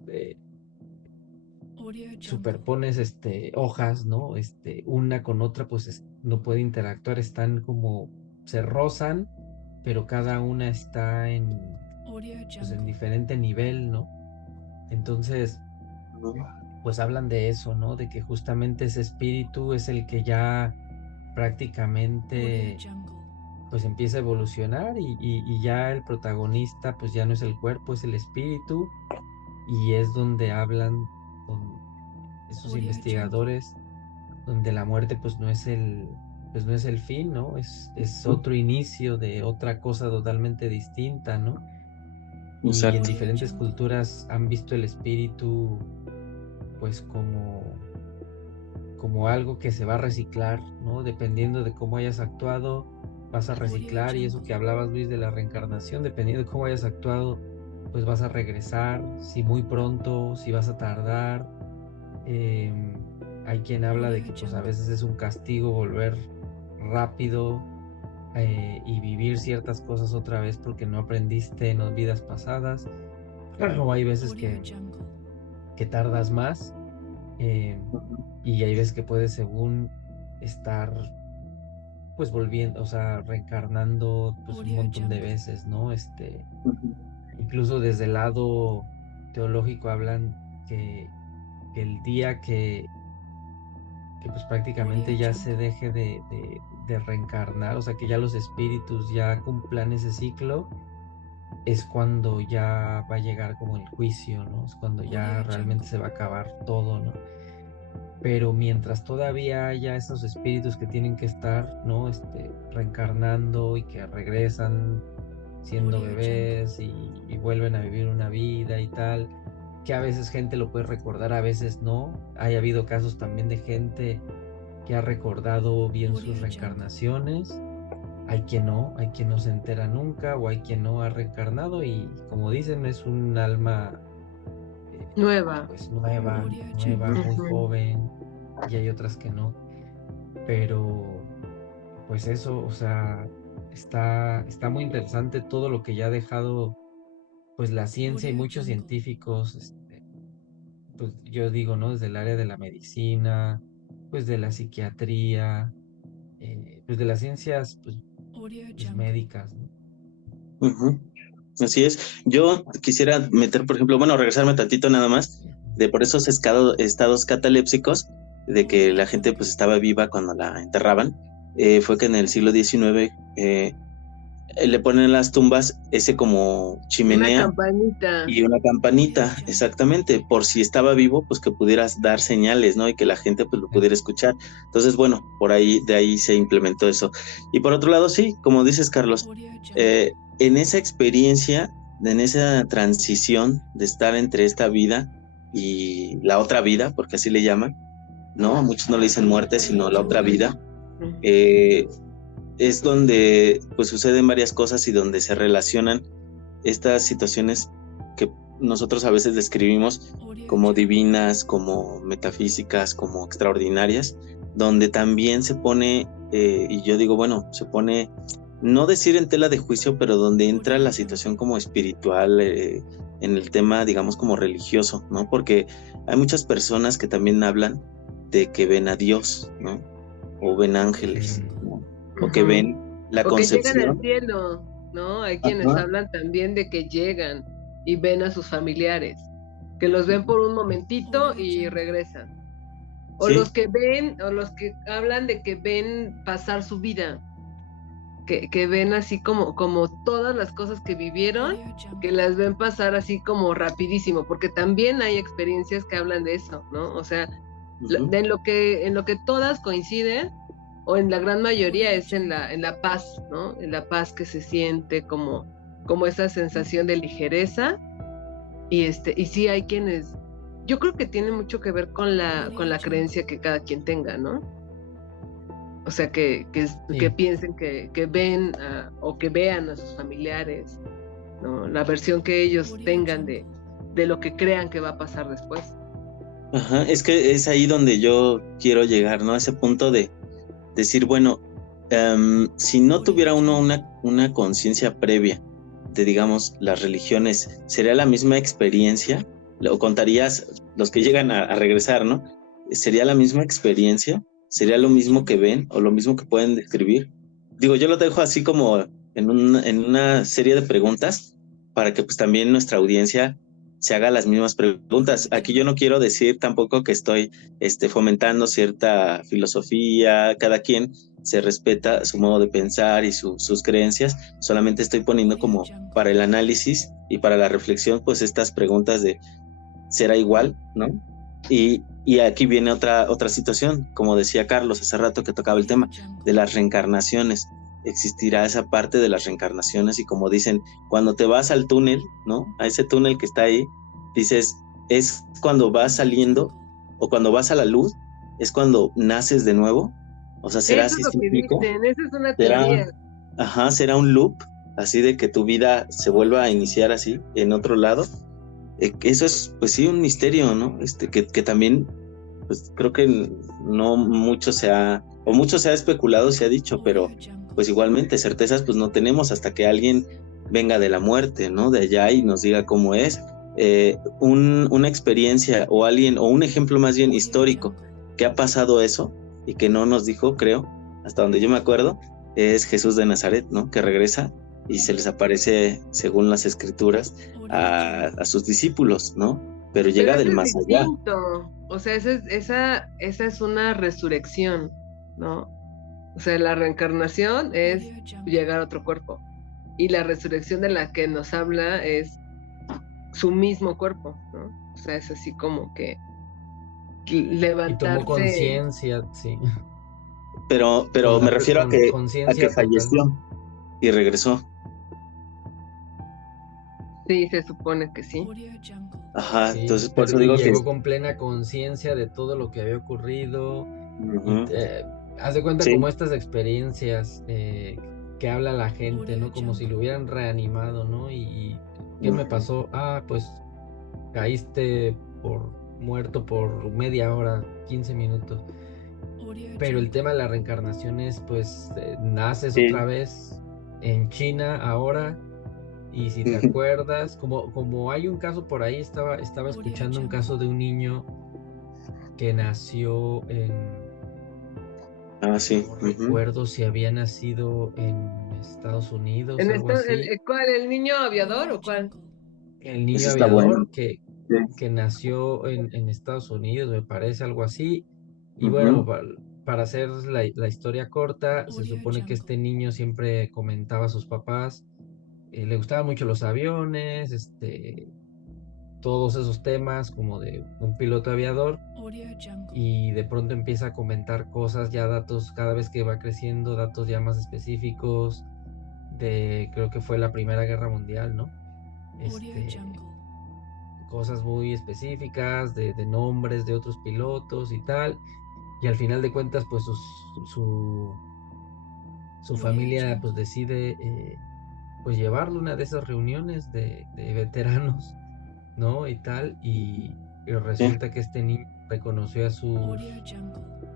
superpones hojas, ¿no? Una con otra pues no puede interactuar, están como se rozan, pero cada una está pues en diferente nivel, ¿no? Entonces, pues hablan de eso, ¿no? De que justamente ese espíritu es el que ya prácticamente pues empieza a evolucionar y ya el protagonista pues ya no es el cuerpo, es el espíritu y es donde hablan con esos investigadores, donde la muerte pues no es pues no es el fin, ¿no? Es otro inicio de otra cosa totalmente distinta, ¿no? Y en Exacto. diferentes culturas han visto el espíritu pues como algo que se va a reciclar, ¿no? Dependiendo de cómo hayas actuado, vas a reciclar, y eso que hablabas, Luis, de la reencarnación, dependiendo de cómo hayas actuado, pues vas a regresar, si muy pronto, si vas a tardar. Eh, Hay quien habla de que pues a veces es un castigo volver rápido, y vivir ciertas cosas otra vez porque no aprendiste en las vidas pasadas, o hay veces que tardas más, eh, y hay veces que puedes según estar pues volviendo, o sea, reencarnando pues un montón de veces, ¿no? Ujú. Incluso desde el lado teológico hablan que el día que pues prácticamente ya se deje de reencarnar, o sea, que ya los espíritus ya cumplan ese ciclo, es cuando ya va a llegar como el juicio, ¿no? Es cuando ya realmente se va a acabar todo, ¿no? Pero mientras todavía haya esos espíritus que tienen que estar, ¿no? Reencarnando, y que regresan siendo bebés y vuelven a vivir una vida y tal, que a veces gente lo puede recordar, a veces no. Hay habido casos también de gente que ha recordado bien sus reencarnaciones. Hay quien no se entera nunca, o hay quien no ha reencarnado y, como dicen, es un alma Nueva. pues nueva, muy Ujú. joven, y hay otras que no. Pero pues eso, o sea, está muy interesante todo lo que ya ha dejado pues la ciencia, y muchos científicos, pues yo digo, ¿no? Desde el área de la medicina, pues de la psiquiatría, pues de las ciencias pues médicas, ¿no? Ujú. Así es. Yo quisiera meter, por ejemplo, bueno, regresarme tantito nada más, de por esos estados catalépsicos, de que la gente pues estaba viva cuando la enterraban, fue que en el siglo XIX le ponen en las tumbas ese como Una chimenea campanita. y una campanita, exactamente, por si estaba vivo, pues que pudieras dar señales, ¿no? Y que la gente pues lo pudiera escuchar. Entonces, bueno, por ahí, de ahí se implementó eso. Y por otro lado, sí, como dices, Carlos, en esa experiencia, en esa transición de estar entre esta vida y la otra vida, porque así le llaman, ¿no? Muchos no le dicen muerte, sino la otra vida, eh, es donde pues suceden varias cosas y donde se relacionan estas situaciones que nosotros a veces describimos como divinas, como metafísicas, como extraordinarias, donde también se pone, y yo digo, bueno, se pone, no decir en tela de juicio, pero donde entra la situación como espiritual, en el tema, digamos, como religioso, ¿no? Porque hay muchas personas que también hablan de que ven a Dios, ¿no? O ven ángeles, ¿no? O que Ujú. ven la O que llegan al concepción. cielo, ¿no? Hay quienes Ajá. hablan también de que llegan y ven a sus familiares, que los ven por un momentito y regresan. O Sí. los que ven, o los que hablan de que ven pasar su vida, que ven así como todas las cosas que vivieron, que las ven pasar así como rapidísimo, porque también hay experiencias que hablan de eso, ¿no? O sea, Ujú. en lo que todas coinciden, o en la gran mayoría, es en la paz, ¿no? En la paz que se siente como esa sensación de ligereza. Y sí hay quienes, yo creo que tiene mucho que ver con la creencia que cada quien tenga, ¿no? O sea, que Sí, piensen que ven o que vean a sus familiares, ¿no? La versión que ellos tengan de lo que crean que va a pasar después. Ajá, es que es ahí donde yo quiero llegar, ¿no? A ese punto de decir, bueno, si no tuviera uno una conciencia previa de, digamos, las religiones, ¿sería la misma experiencia? ¿O contarías los que llegan a regresar, ¿no? ¿Sería la misma experiencia? ¿Sería lo mismo que ven o lo mismo que pueden describir? Digo, yo lo dejo así como en una serie de preguntas para que pues también nuestra audiencia se haga las mismas preguntas. Aquí yo no quiero decir tampoco que estoy fomentando cierta filosofía, cada quien se respeta su modo de pensar y sus creencias, solamente estoy poniendo como para el análisis y para la reflexión pues estas preguntas de ¿será igual? ¿No? Y Y aquí viene otra situación, como decía Carlos hace rato que tocaba el tema de las reencarnaciones. Existirá esa parte de las reencarnaciones y como dicen, cuando te vas al túnel, ¿no? A ese túnel que está ahí, dices, es cuando vas saliendo o cuando vas a la luz, es cuando naces de nuevo. O sea, será Eso es así lo que cíclico, dicen, esa es una será, teoría. será un loop, así de que tu vida se vuelva a iniciar así, en otro lado. Eso es, pues sí, un misterio, ¿no? Que también, pues creo que no mucho mucho se ha especulado, se ha dicho, pero pues igualmente certezas pues no tenemos hasta que alguien venga de la muerte, ¿no? De allá y nos diga cómo es. Una experiencia o alguien, o un ejemplo más bien histórico que ha pasado eso y que no nos dijo, creo, hasta donde yo me acuerdo, es Jesús de Nazaret, ¿no? Que regresa y se les aparece, según las escrituras, a sus discípulos, ¿no? Pero Pero llega eso del es más allá. distinto. O sea, esa es una resurrección, ¿no? O sea, la reencarnación es llegar a otro cuerpo. Y la resurrección de la que nos habla es su mismo cuerpo, ¿no? O sea, es así como que Y tomó levantarse. conciencia, sí, Pero me refiero a con que conciencia total. falleció y regresó. Sí, se supone que sí. Ajá, Sí, entonces por pero eso y digo que llegó con plena conciencia de todo lo que había ocurrido. Y ujú, haz de cuenta sí, como estas experiencias que habla la gente, ¿no? Como si lo hubieran reanimado, ¿no? Y ¿qué me ujú, pasó? Ah, pues caíste muerto por media hora, 15 minutos. Pero el tema de la reencarnación es, pues, naces otra sí. vez en China ahora. Y si te acuerdas, como hay un caso por ahí, estaba escuchando un caso de un niño que nació Ah, sí. no Ujú. recuerdo si había nacido en Estados Unidos, En algo así. ¿cuál? ¿El niño aviador o cuál? El niño Eso está bueno. aviador Sí. que nació en Estados Unidos, me parece, algo así. Y bueno, Ujú, para hacer la historia corta, se supone que este niño siempre comentaba a sus papás, le gustaban mucho los aviones, todos esos temas como de un piloto aviador y de pronto empieza a comentar cosas, ya datos, cada vez que va creciendo, datos ya más específicos creo que fue la Primera Guerra Mundial, ¿no? Cosas muy específicas de nombres de otros pilotos y tal, y al final de cuentas pues su, su familia pues decide pues llevarlo a una de esas reuniones de veteranos, ¿no? Y tal, y sí. resulta que este niño reconoció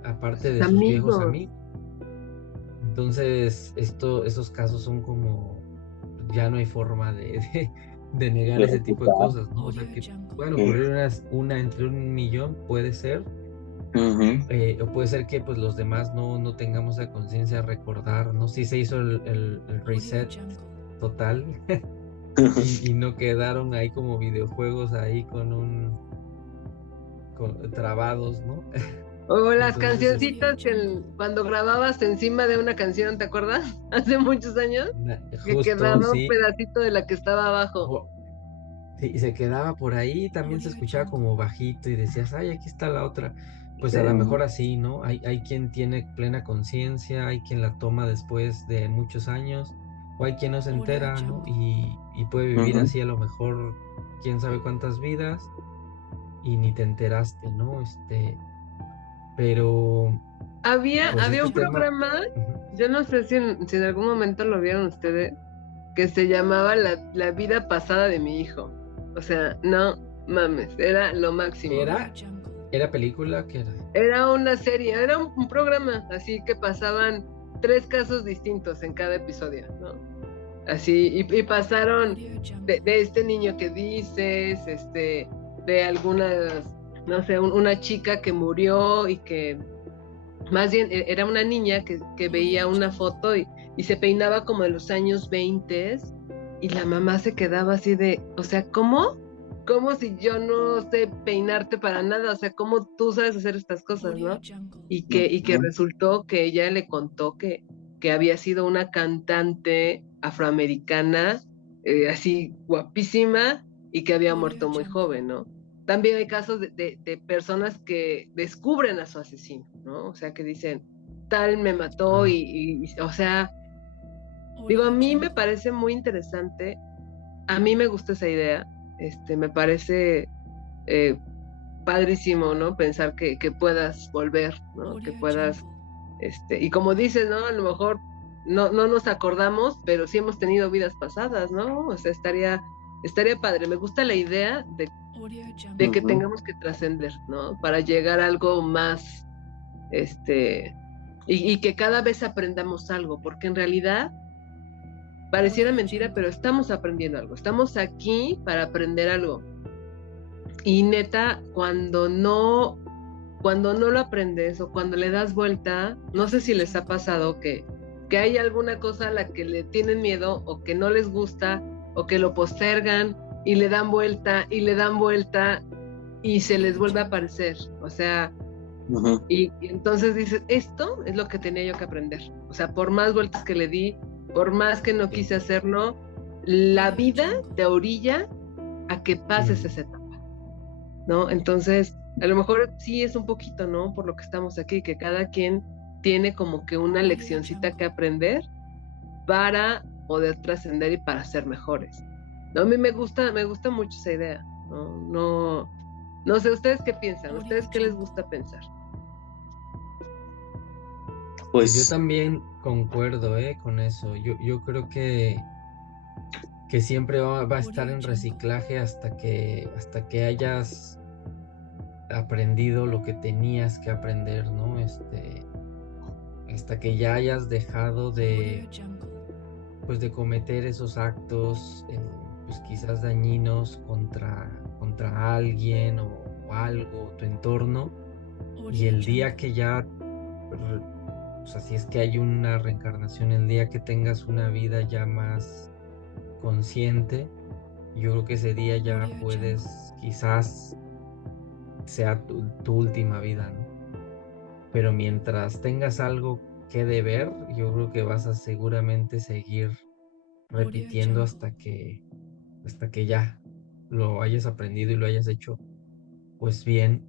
aparte Sus de sus viejos amigos. amigos. Entonces, esos casos son como, ya no hay forma de negar De ese tipo de refutar. cosas, ¿no? O sea, que pueden Sí. ocurrir una entre un millón, puede ser, Ujú. o puede ser que pues los demás no tengamos la conciencia de recordar, ¿no? Si se hizo el reset total y no quedaron ahí como videojuegos ahí trabados, ¿no? O las Entonces, cancioncitas cuando grababas encima de una canción, ¿te acuerdas? Hace muchos años, que justo, quedaba un sí, pedacito de la que estaba abajo. o- sí, y se quedaba por ahí, también se escuchaba como bajito y decías, ay, aquí está la otra. Pues a lo Sí. mejor así, ¿no? Hay quien tiene plena conciencia, hay quien la toma después de muchos años, o hay quien no se entera, ¿no? Y puede vivir Ujú. así a lo mejor quién sabe cuántas vidas y ni te enteraste, ¿no? Pero pues Había este un tema, programa, ujú, yo no sé si en algún momento lo vieron ustedes, que se llamaba la vida pasada de mi hijo. O sea, no mames, era lo máximo. era, era película que era. Era una serie, era un programa, así que pasaban 3 casos distintos en cada episodio, ¿no? Así, y pasaron de este niño que dices, de algunas, no sé, una chica que murió y que más bien era una niña que veía una foto y se peinaba como de los años 20 y la mamá se quedaba así de, o sea, ¿cómo? ¿Cómo si yo no sé peinarte para nada? O sea, ¿cómo tú sabes hacer estas cosas, no? Y que Ujú. resultó que ella le contó que había sido una cantante afroamericana, así guapísima, y que había muerto muy joven, ¿no? también hay casos de personas que descubren a su asesino, ¿no? O sea, que dicen, tal me mató o sea, digo, a mí me parece muy interesante, a mí me gusta esa idea, me parece padrísimo, ¿no? Pensar que puedas volver, ¿no? Que puedas, y como dices, ¿no? A lo mejor no nos acordamos, pero sí hemos tenido vidas pasadas, ¿no? O sea, estaría padre. Me gusta la idea de que tengamos que trascender, ¿no? Para llegar a algo más, y que cada vez aprendamos algo, porque en realidad pareciera mentira, pero estamos aprendiendo algo. Estamos aquí para aprender algo. Y neta, cuando no lo aprendes o cuando le das vuelta, no sé si les ha pasado que hay alguna cosa a la que le tienen miedo o que no les gusta o que lo postergan y le dan vuelta y le dan vuelta y se les vuelve a aparecer. O sea, y entonces dices, esto es lo que tenía yo que aprender. O sea, por más vueltas que le di, por más que no quise hacerlo, la vida te orilla a que pases esa etapa, ¿no? Entonces, a lo mejor sí es un poquito, ¿no? Por lo que estamos aquí, que cada quien tiene como que una leccioncita que aprender para poder trascender y para ser mejores. ¿No? A mí me gusta mucho esa idea, ¿no? No sé, ¿ustedes qué piensan? ¿Ustedes qué les gusta pensar? Pues yo también concuerdo, con eso. Yo creo que siempre va a estar en reciclaje hasta que hayas aprendido lo que tenías que aprender, ¿no? Hasta que ya hayas dejado de cometer esos actos, pues quizás dañinos contra alguien o algo, tu entorno, y el día que ya, o sea, si es que hay una reencarnación, el día que tengas una vida ya más consciente, yo creo que ese día ya puedes, quizás sea tu última vida, ¿no? Pero mientras tengas algo que deber, yo creo que vas a seguramente seguir repitiendo hasta que ya lo hayas aprendido y lo hayas hecho pues bien.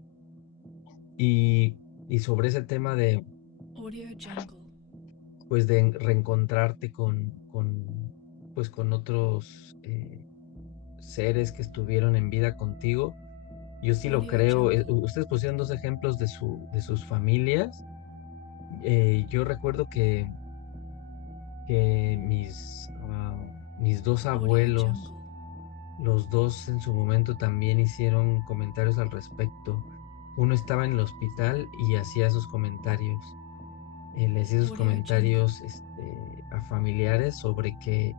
Y sobre ese tema de pues de reencontrarte con otros seres que estuvieron en vida contigo, yo sí lo creo. Ustedes pusieron dos ejemplos de sus familias. Yo recuerdo que mis dos abuelos, los dos en su momento también hicieron comentarios al respecto. Uno estaba en el hospital y hacía esos comentarios. Le hacía esos comentarios a familiares sobre que,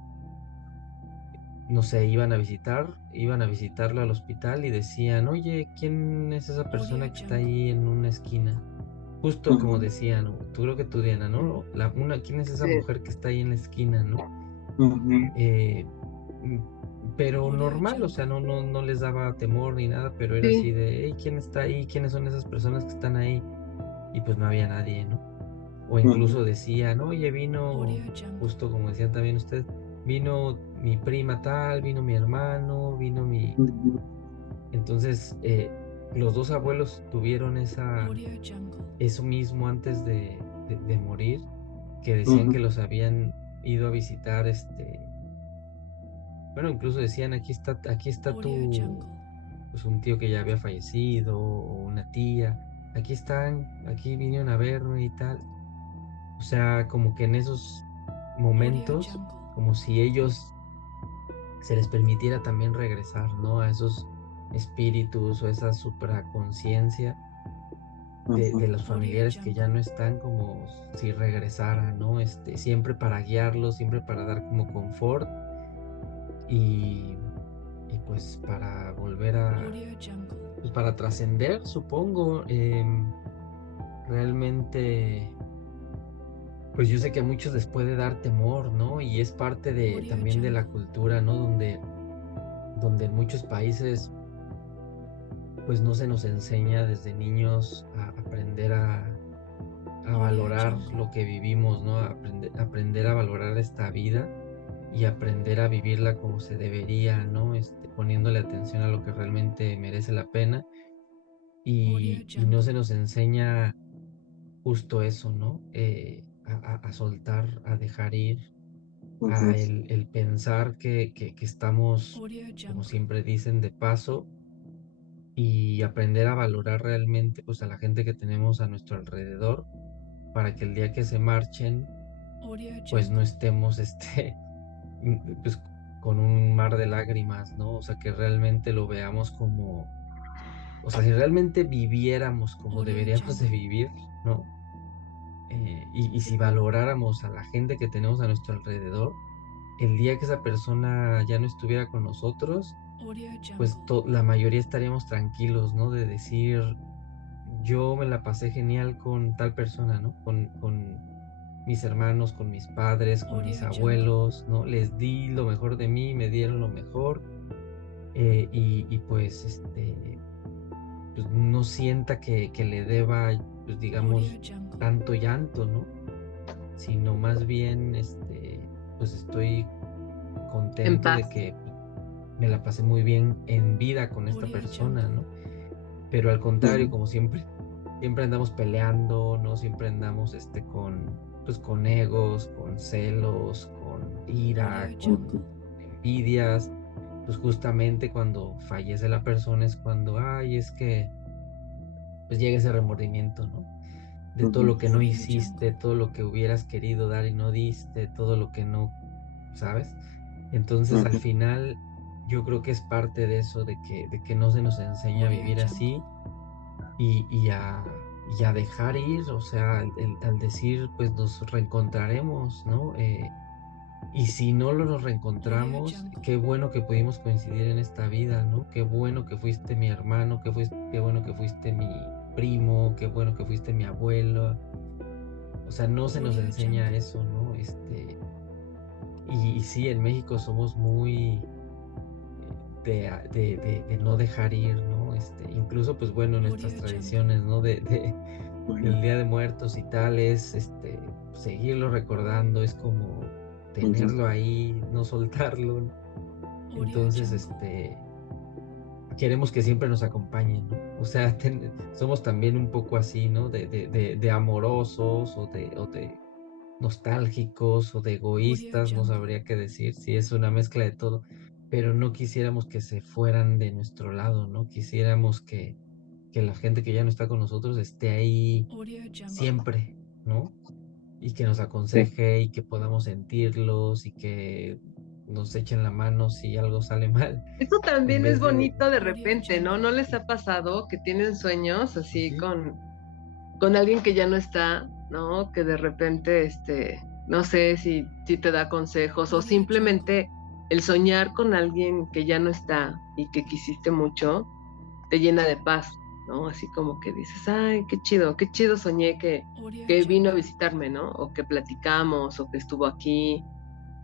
no sé, iban a visitarlo al hospital y decían, oye, ¿quién es esa persona que está ahí en una esquina? Justo como decían, tú creo que tú, Diana, ¿no? ¿Quién es esa mujer que está ahí en la esquina, ¿no? Pero normal, o sea, no les daba temor ni nada, pero era así de, hey, ¿quién está ahí? ¿Quiénes son esas personas que están ahí? Y pues no había nadie, ¿no? O incluso decían, oye, vino, justo como decían también ustedes, vino mi prima tal, vino mi hermano, vino mi... Entonces, los dos abuelos tuvieron eso mismo antes de morir, que decían que los habían ido a visitar, bueno, incluso decían, aquí está pues un tío que ya había fallecido, o una tía, aquí vinieron a verme y tal. O sea, como que en esos momentos, como si ellos se les permitiera también regresar, ¿no? A esos espíritus o esa supraconciencia de los familiares que ya no están, como si regresaran, ¿no? Siempre para guiarlos, siempre para dar como confort y pues para volver pues para trascender, supongo. Realmente, pues yo sé que a muchos les puede dar temor, ¿no? Y es parte también de la cultura, ¿no? Donde en muchos países pues no se nos enseña desde niños a aprender a valorar lo que vivimos, ¿no? Aprender a valorar esta vida y aprender a vivirla como se debería, ¿no? poniéndole atención a lo que realmente merece la pena y no se nos enseña justo eso, ¿no? A soltar, a dejar ir, Ujú. a el pensar que estamos, como siempre dicen, de paso y aprender a valorar realmente pues a la gente que tenemos a nuestro alrededor para que el día que se marchen pues no estemos pues con un mar de lágrimas, ¿no? O sea, que realmente lo veamos como, o sea, si realmente viviéramos como deberíamos de vivir, ¿no? Y si valoráramos a la gente que tenemos a nuestro alrededor, el día que esa persona ya no estuviera con nosotros, pues la mayoría estaríamos tranquilos, ¿no? De decir, yo me la pasé genial con tal persona, ¿no? Con mis hermanos, con mis padres, con mis abuelos, ¿no? Les di lo mejor de mí, me dieron lo mejor, y pues, pues no sienta que le deba, pues digamos, tanto llanto, ¿no? Sino más bien, pues estoy En contento paz. de que me la pasé muy bien en vida con esta persona, ¿no? Pero al contrario, Ujú. como siempre, siempre andamos peleando, ¿no? Siempre andamos, pues con egos, con celos, con ira, con Ujú. envidias. Pues justamente cuando fallece la persona es cuando, ay, es que, pues llega ese remordimiento, ¿no? De todo Ujú. lo que no hiciste, todo lo que hubieras querido dar y no diste, todo lo que no, ¿sabes? Entonces al Ujú. final yo creo que es parte de eso, de que no se nos enseña a vivir así y a dejar ir, o sea, al decir, pues nos reencontraremos, ¿no? Y si no nos reencontramos, qué bueno que pudimos coincidir en esta vida, ¿no? Qué bueno que fuiste mi hermano, qué bueno que fuiste mi primo, qué bueno que fuiste mi abuelo. O sea, no se nos enseña eso, ¿no? Y sí, en México somos muy de no dejar ir, ¿no? Incluso, pues bueno, nuestras tradiciones, ¿no? Ujú. Del Día de Muertos y tal, es seguirlo recordando, es como Ujú. tenerlo ahí, no soltarlo. Entonces, queremos que siempre nos acompañen, ¿no? O sea, somos también un poco así, ¿no? De amorosos o de nostálgicos o de egoístas, no sabría qué decir, si es una mezcla de todo, pero no quisiéramos que se fueran de nuestro lado, ¿no? Quisiéramos que la gente que ya no está con nosotros esté ahí siempre, ¿no? Y que nos Sí. aconseje y que podamos sentirlos y que nos echen la mano si algo sale mal, Eso en también es vez bonito de repente, ¿no? ¿No les ha pasado que tienen sueños pues así sí, con alguien que ya no está, ¿no? Que de repente, no sé si te da consejos o simplemente el soñar con alguien que ya no está y que quisiste mucho, te llena de paz, ¿no? Así como que dices, ay, qué chido soñé que vino a visitarme, ¿no? O que platicamos, o que estuvo aquí.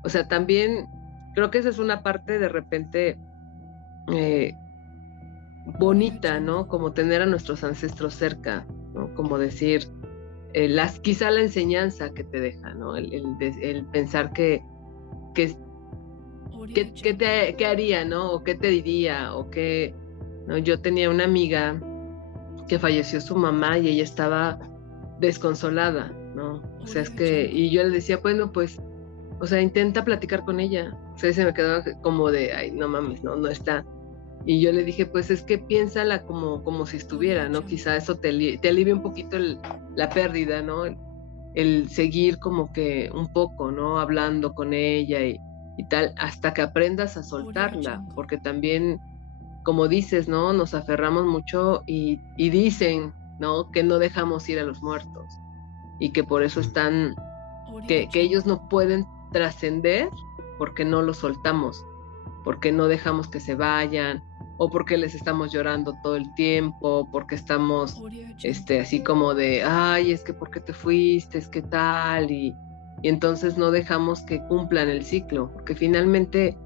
O sea, también creo que esa es una parte de repente eh, bonita, ¿no? Como tener a nuestros ancestros cerca, ¿no? Como decir, quizá la enseñanza que te deja, ¿no? El pensar que, qué haría, ¿no? O qué te diría, o qué, ¿no? Yo tenía una amiga que falleció su mamá y ella estaba desconsolada, ¿no? O sea, y yo le decía, bueno, pues, o sea, intenta platicar con ella. O sea, se me quedó como de, ay, no mames, no, no está. Y yo le dije, pues es que piénsala como si estuviera, ¿no? Quizá eso te alivia un poquito la pérdida, ¿no? El seguir como que un poco, ¿no? Hablando con ella y tal, hasta que aprendas a soltarla, porque también, como dices, ¿no? Nos aferramos mucho y dicen, ¿no? Que no dejamos ir a los muertos y que por eso mm, están, que ellos no pueden trascender porque no los soltamos, porque no dejamos que se vayan, o porque les estamos llorando todo el tiempo, porque estamos así como de, ay, es que ¿por qué te fuiste? Es que tal, y entonces no dejamos que cumplan el ciclo, porque finalmente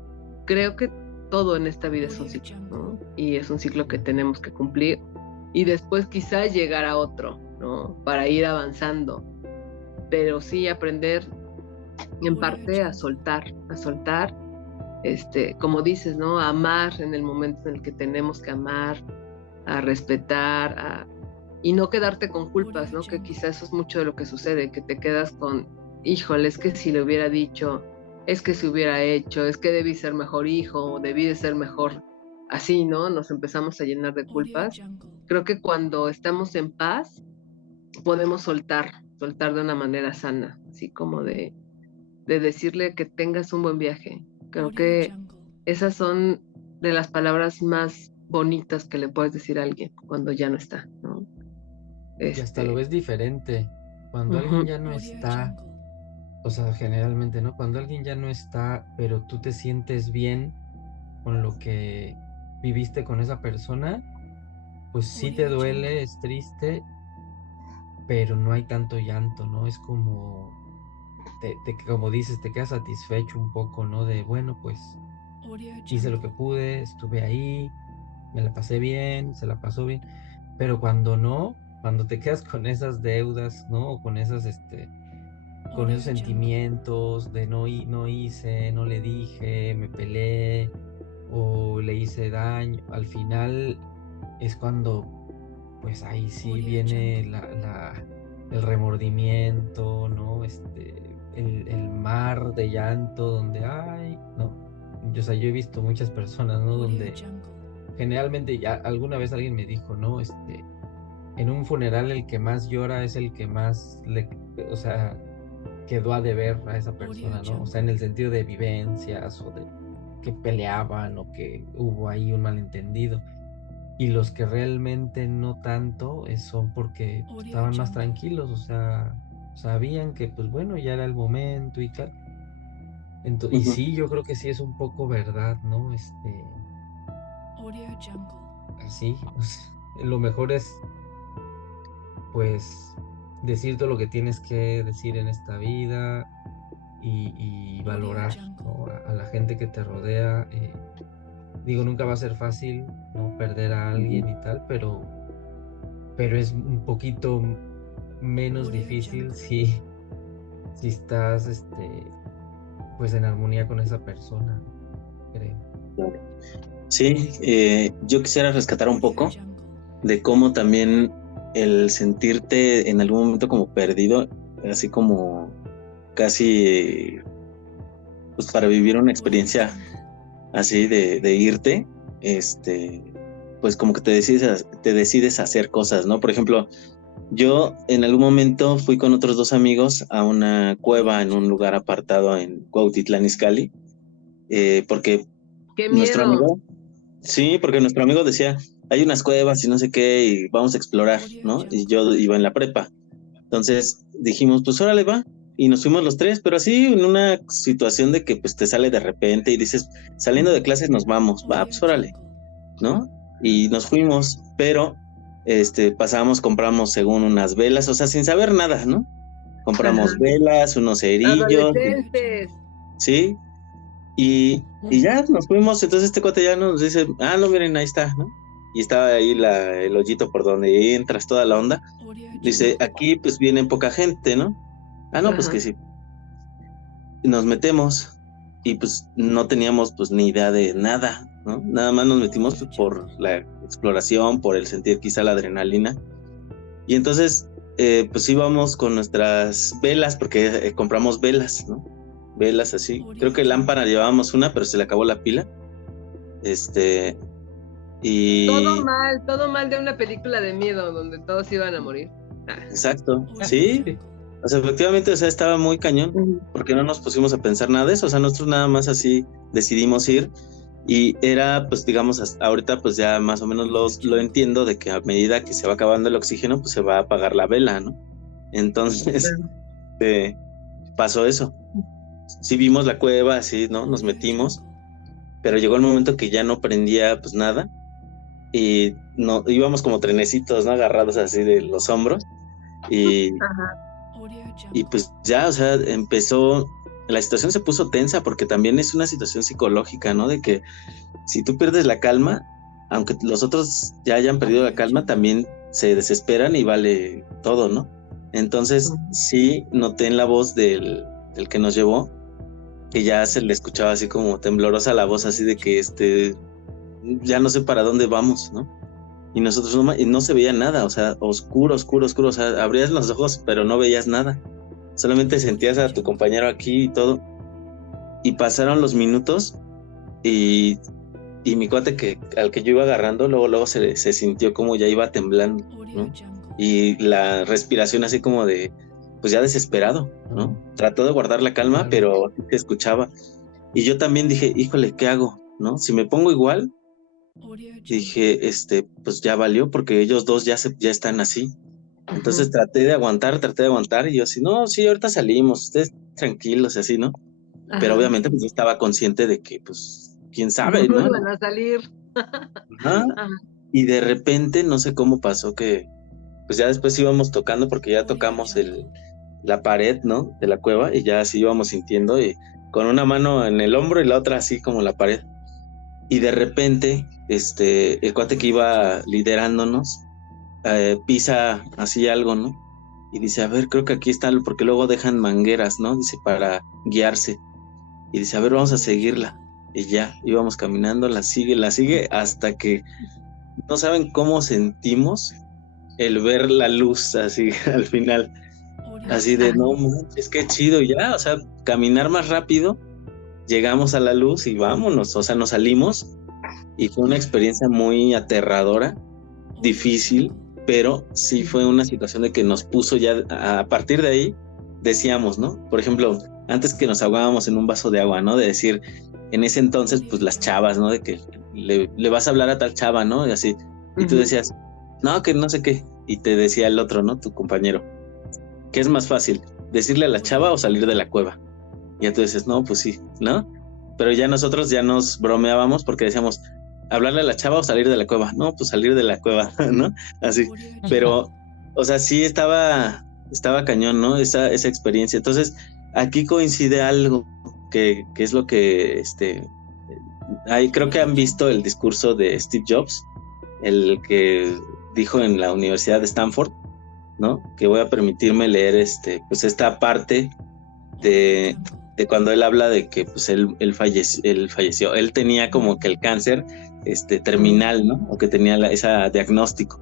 creo que todo en esta vida es un ciclo, ¿no? Y es un ciclo que tenemos que cumplir y después quizás llegar a otro, ¿no? Para ir avanzando, pero sí aprender en parte a soltar como dices, ¿no? A amar en el momento en el que tenemos que amar, a respetar, y no quedarte con culpas, ¿no? Que quizás eso es mucho de lo que sucede, que te quedas con, híjole, es que si le hubiera dicho, es que si hubiera hecho, es que debí ser mejor hijo, o debí de ser mejor así, ¿no? Nos empezamos a llenar de culpas. Creo que cuando estamos en paz, podemos soltar de una manera sana, así como de decirle que tengas un buen viaje. Creo que esas son de las palabras más bonitas que le puedes decir a alguien cuando ya no está, ¿no? Y hasta lo ves diferente. Cuando alguien ya no está, o sea, generalmente, ¿no? Cuando alguien ya no está, pero tú te sientes bien con lo que viviste con esa persona, pues sí te duele, es triste, pero no hay tanto llanto, ¿no? Es como, como dices, te quedas satisfecho un poco, ¿no? De, bueno, pues hice lo que pude, estuve ahí, me la pasé bien, se la pasó bien, pero cuando no, cuando te quedas con esas deudas, ¿no? O con esas, con esos sentimientos de no hice, no le dije, me peleé o le hice daño, al final es cuando pues ahí sí viene el remordimiento, ¿no? El mar de llanto donde, ay, no. O sea, yo he visto muchas personas, ¿no? Donde generalmente ya alguna vez alguien me dijo, ¿no? En un funeral el que más llora es el que más o sea, quedó a deber a esa persona, ¿no? O sea, en el sentido de vivencias o de que peleaban o que hubo ahí un malentendido. Y los que realmente no tanto son porque estaban más tranquilos, o sea, sabían que pues bueno, ya era el momento y tal. Y sí, yo creo que sí es un poco verdad, ¿no? Así, o sea, lo mejor es pues decir todo lo que tienes que decir en esta vida y valorar, ¿no? A la gente que te rodea. Digo, nunca va a ser fácil, ¿no? Perder a alguien y tal, pero es un poquito menos difícil si estás, pues en armonía con esa persona, creo. Sí, yo quisiera rescatar un poco de cómo también el sentirte en algún momento como perdido, así como casi pues para vivir una experiencia así de irte, pues como que te decides a hacer cosas, ¿no? Por ejemplo, yo en algún momento fui con otros 2 amigos a una cueva en un lugar apartado en Cuautitlán Izcalli, porque ¡Qué nuestro miedo! amigo, sí, porque nuestro amigo decía, hay unas cuevas y no sé qué, y vamos a explorar, ¿no? Y yo iba en la prepa. Entonces dijimos, pues órale, va. Y nos fuimos los 3, pero así en una situación de que pues te sale de repente y dices, saliendo de clases nos vamos, va, pues órale, ¿no? Y nos fuimos, pero compramos según unas velas, o sea, sin saber nada, ¿no? Compramos velas, unos cerillos, Adolescentes. ¿sí? Y ya nos fuimos, entonces este cuate ya nos dice, no, miren, ahí está, ¿no? Y estaba ahí el hoyito por donde entras, toda la onda. Dice, aquí pues viene poca gente, ¿no? No, pues que sí. Nos metemos y pues no teníamos pues ni idea de nada, ¿no? Nada más nos metimos pues, por la exploración, por el sentir quizá la adrenalina. Y entonces pues íbamos con nuestras velas, porque compramos velas, ¿no? Velas así. Creo que lámpara llevábamos una, pero se le acabó la pila. Y... Todo mal de una película de miedo donde todos iban a morir. Exacto, sí. O sea, efectivamente, o sea, estaba muy cañón, porque no nos pusimos a pensar nada de eso. O sea, nosotros nada más así decidimos ir. Y era, pues, digamos, ahorita pues ya más o menos lo entiendo de que a medida que se va acabando el oxígeno, pues se va a apagar la vela, ¿no? Entonces, pasó eso. Sí vimos la cueva, así, ¿no? Nos metimos, pero llegó el momento que ya no prendía, pues, nada. Y no, íbamos como trenecitos, ¿no? Agarrados así de los hombros. Y pues ya, o sea, la situación se puso tensa porque también es una situación psicológica, ¿no? De que si tú pierdes la calma, aunque los otros ya hayan perdido la calma, también se desesperan y vale todo, ¿no? Entonces, sí noté en la voz del que nos llevó que ya se le escuchaba así como temblorosa la voz, así de que ya no sé para dónde vamos, ¿no? Y nosotros y no se veía nada, o sea, oscuro, oscuro, oscuro, o sea, abrías los ojos, pero no veías nada. Solamente sentías a tu compañero aquí y todo. Y pasaron los minutos y mi cuate al que yo iba agarrando, luego se sintió como ya iba temblando, ¿no? Y la respiración así como de, pues ya desesperado, ¿no? Trató de guardar la calma, pero sí se escuchaba. Y yo también dije, híjole, ¿qué hago? ¿No? Si me pongo igual, dije, pues ya valió, porque ellos dos ya están así. Entonces traté de aguantar, y yo así, no, sí, ahorita salimos, ustedes tranquilos, y así, ¿no? Pero obviamente pues yo estaba consciente de que, pues, quién sabe, No ¿no? iban a salir. Ajá. Y de repente, no sé cómo pasó que, pues ya después íbamos tocando, porque ya tocamos la pared, ¿no? De la cueva, y ya así íbamos sintiendo, y con una mano en el hombro y la otra así como la pared. Y de repente, el cuate que iba liderándonos, pisa así algo, ¿no? Y dice, a ver, creo que aquí está, porque luego dejan mangueras, ¿no? Dice, para guiarse. Y dice, a ver, vamos a seguirla. Y ya, íbamos caminando, la sigue, hasta que no saben cómo sentimos el ver la luz así al final. Así de, no manches, qué chido, ya, o sea, caminar más rápido, llegamos a la luz y vámonos, o sea, nos salimos y fue una experiencia muy aterradora, difícil, pero sí fue una situación de que nos puso ya, a partir de ahí, decíamos, ¿no? Por ejemplo, antes que nos ahogábamos en un vaso de agua, ¿no? De decir, en ese entonces, pues las chavas, ¿no? De que le vas a hablar a tal chava, ¿no? Y así, y tú decías, no, que no sé qué, y te decía el otro, ¿no? Tu compañero, ¿qué es más fácil? ¿Decirle a la chava o salir de la cueva? Y ya tú dices, no, pues sí, ¿no? Pero ya nosotros ya nos bromeábamos porque decíamos, hablarle a la chava o salir de la cueva. No, pues salir de la cueva, ¿no? Así. Pero, o sea, sí estaba cañón, ¿no? Esa experiencia. Entonces, aquí coincide algo que es lo que, ahí creo que han visto el discurso de Steve Jobs, el que dijo en la Universidad de Stanford, ¿no? Que voy a permitirme leer pues esta parte de cuando él habla de que pues él falleció, él tenía como que el cáncer terminal, ¿no? O que tenía ese diagnóstico.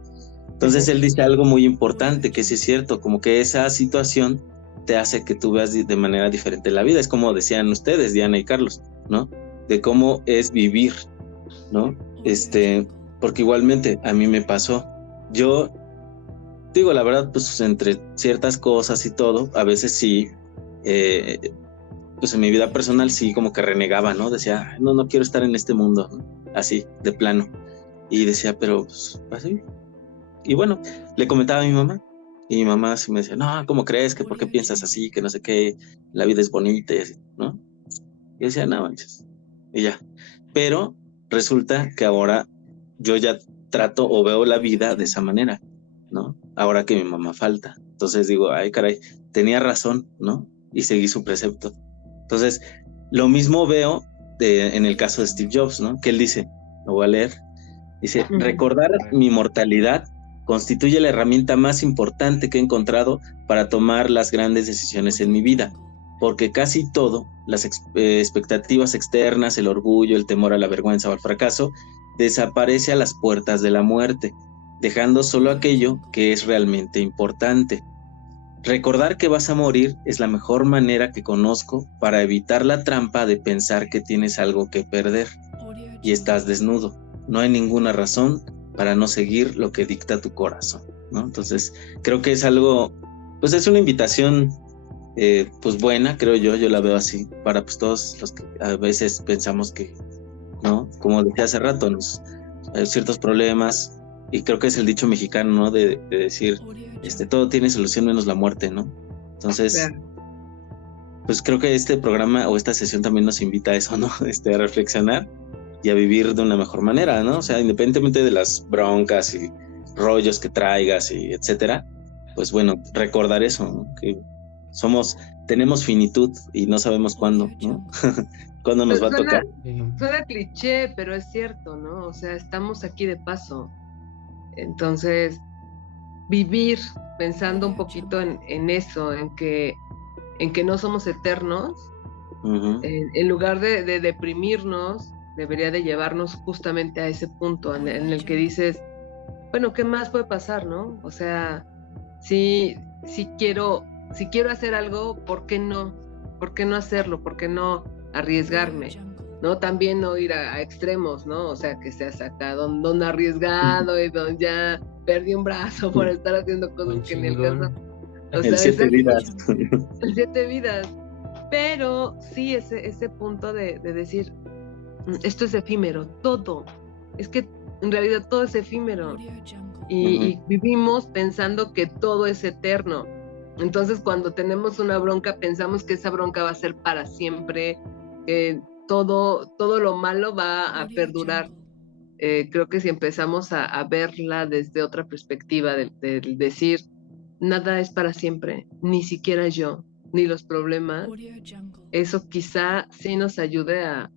Entonces él dice algo muy importante, que sí es cierto, como que esa situación te hace que tú veas de manera diferente la vida. Es como decían ustedes, Diana y Carlos, ¿no? De cómo es vivir, ¿no? Porque igualmente a mí me pasó. Yo digo, la verdad, pues entre ciertas cosas y todo, a veces sí, pues en mi vida personal sí como que renegaba, ¿no? Decía, no quiero estar en este mundo, ¿no? Así, de plano. Y decía, pero pues así. Y bueno, le comentaba a mi mamá, y mi mamá sí me decía, no, ¿cómo crees? Que ¿por qué piensas así? Que no sé qué, la vida es bonita y así, ¿no? Y decía, no manches. Y ya. Pero resulta que ahora yo ya trato o veo la vida de esa manera, ¿no? Ahora que mi mamá falta. Entonces digo, ay, caray, tenía razón, ¿no? Y seguí su precepto. Entonces, lo mismo veo en el caso de Steve Jobs, ¿no? Que él dice, lo voy a leer, dice, recordar mi mortalidad constituye la herramienta más importante que he encontrado para tomar las grandes decisiones en mi vida, porque casi todo, las expectativas externas, el orgullo, el temor a la vergüenza o al fracaso, desaparece a las puertas de la muerte, dejando solo aquello que es realmente importante. Recordar que vas a morir es la mejor manera que conozco para evitar la trampa de pensar que tienes algo que perder y estás desnudo. No hay ninguna razón para no seguir lo que dicta tu corazón, ¿no? Entonces, creo que es algo, pues es una invitación, pues buena, creo yo la veo así, para pues todos los que a veces pensamos que, ¿no? Como decía hace rato, hay ciertos problemas, y creo que es el dicho mexicano, ¿no? De decir, todo tiene solución menos la muerte, ¿no? Entonces, pues creo que este programa o esta sesión también nos invita a eso, ¿no? A reflexionar y a vivir de una mejor manera, ¿no? O sea, independientemente de las broncas y rollos que traigas y etcétera, pues bueno, recordar eso, ¿no? Que tenemos finitud y no sabemos cuándo, ¿no? Cuándo nos va a tocar. Suena cliché, pero es cierto, ¿no? O sea, estamos aquí de paso. Entonces, vivir pensando un poquito en eso, en que no somos eternos, Ujú. En lugar de deprimirnos, debería de llevarnos justamente a ese punto en el que dices, bueno, ¿qué más puede pasar, no? O sea, si, si quiero hacer algo, ¿por qué no? ¿Por qué no hacerlo? ¿Por qué no arriesgarme? ¿No? También no ir a extremos, ¿no? O sea, que seas acá don arriesgado y don ya perdí un brazo por estar haciendo cosas Un que ni el caso. chingón. O El sea, siete exacto, vidas. el 7 vidas. Pero sí, ese punto de decir, esto es efímero, todo. Es que en realidad todo es efímero Ujú. y vivimos pensando que todo es eterno. Entonces, cuando tenemos una bronca, pensamos que esa bronca va a ser para siempre, que todo lo malo va a perdurar. Creo que si empezamos a verla desde otra perspectiva, de decir, nada es para siempre, ni siquiera yo, ni los problemas, eso quizá sí nos ayude a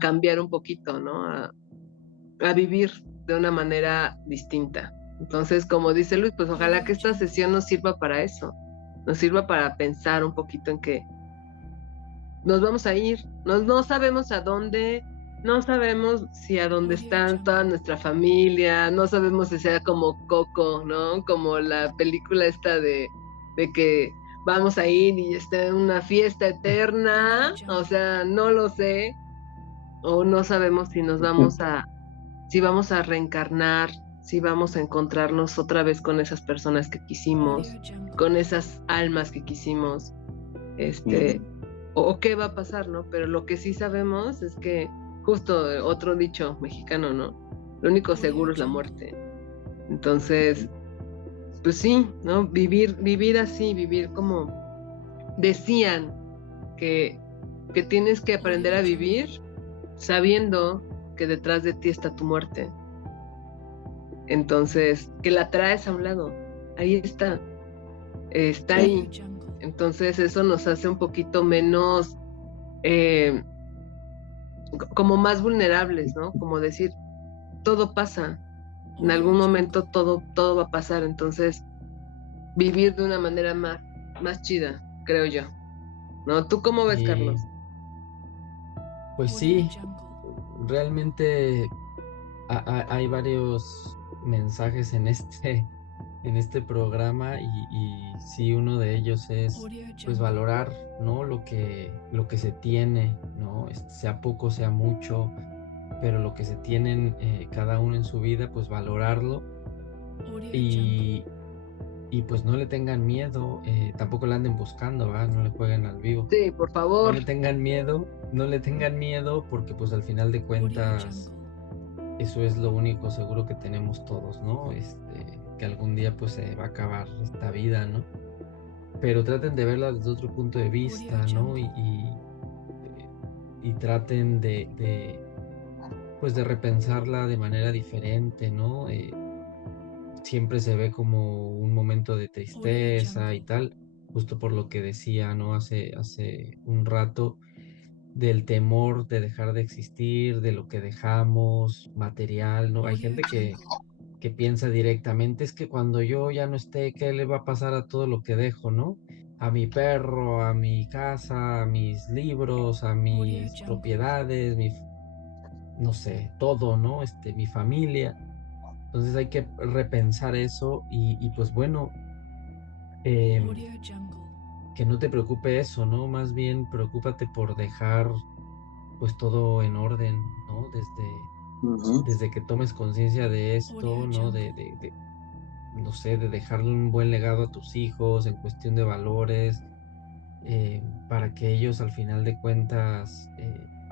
cambiar un poquito, ¿no? A vivir de una manera distinta. Entonces, como dice Luis, pues ojalá que esta sesión nos sirva para eso, nos sirva para pensar un poquito en que nos vamos a ir, no sabemos a dónde, no sabemos si a dónde está toda nuestra familia, no sabemos si sea como Coco, ¿no? Como la película esta de que vamos a ir y está en una fiesta eterna, o sea, no lo sé, o no sabemos si nos vamos si vamos a reencarnar, si vamos a encontrarnos otra vez con esas personas que quisimos, con esas almas que quisimos, este, Ujú. o qué va a pasar, ¿no? Pero lo que sí sabemos es que, justo otro dicho mexicano, ¿no? Lo único seguro es la muerte. Entonces, pues sí, ¿no? Vivir así, vivir como decían que, que tienes que aprender a vivir sabiendo que detrás de ti está tu muerte. Entonces, que la traes a un lado, ahí está Sí. ahí. Entonces, eso nos hace un poquito menos, eh, como más vulnerables, ¿no? Como decir, todo pasa, en algún momento todo va a pasar, entonces, vivir de una manera más chida, creo yo, ¿no? ¿Tú cómo ves, Y Carlos? pues sí, realmente hay varios mensajes en este programa y sí, uno de ellos es pues valorar, ¿no? Lo que se tiene, ¿no? Sea poco, sea mucho, pero lo que se tienen cada uno en su vida, pues valorarlo y, y pues no le tengan miedo, tampoco le anden buscando, ¿verdad? No le jueguen al vivo. Sí, por No favor. le tengan miedo, no le tengan miedo porque pues al final de cuentas eso es lo único seguro que tenemos todos, ¿no? Que algún día pues se va a acabar esta vida, ¿no? Pero traten de verla desde otro punto de vista, ¿no? Y traten pues de repensarla de manera diferente, ¿no? Siempre se ve como un momento de tristeza y tal, justo por lo que decía, ¿no? Hace un rato del temor de dejar de existir, de lo que dejamos, material, ¿no? Hay gente que piensa directamente, es que cuando yo ya no esté, ¿qué le va a pasar a todo lo que dejo, ¿no? A mi perro, a mi casa, a mis libros, a mis propiedades, no sé, todo, ¿no? Mi familia. Entonces hay que repensar eso y pues bueno, em, que no te preocupe eso, ¿no? Más bien preocúpate por dejar pues todo en orden, ¿no? Ujú. Desde que tomes conciencia de esto, ¿no? No sé, de dejarle un buen legado a tus hijos en cuestión de valores, para que ellos al final de cuentas,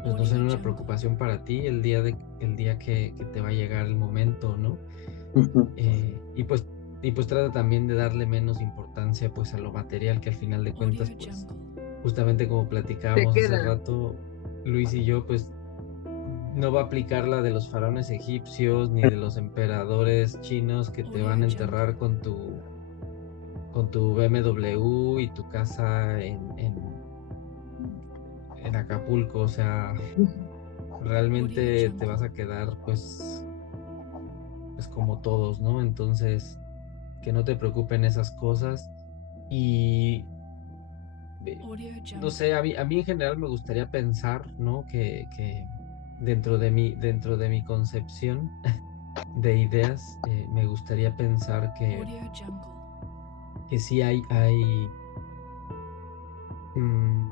pues no sean una preocupación para ti el día que te va a llegar el momento, ¿no? Ujú. Y pues trata también de darle menos importancia pues a lo material, que al final de cuentas pues justamente como Te platicábamos hace queda. rato Luis y yo, pues no va a aplicar la de los faraones egipcios ni de los emperadores chinos que te van a enterrar con tu BMW y tu casa en Acapulco. O sea, realmente te vas a quedar pues como todos, ¿no? Entonces, que no te preocupen esas cosas y no sé, a mí en general me gustaría pensar, ¿no? Que dentro de mi concepción de ideas, me gustaría pensar que sí mm,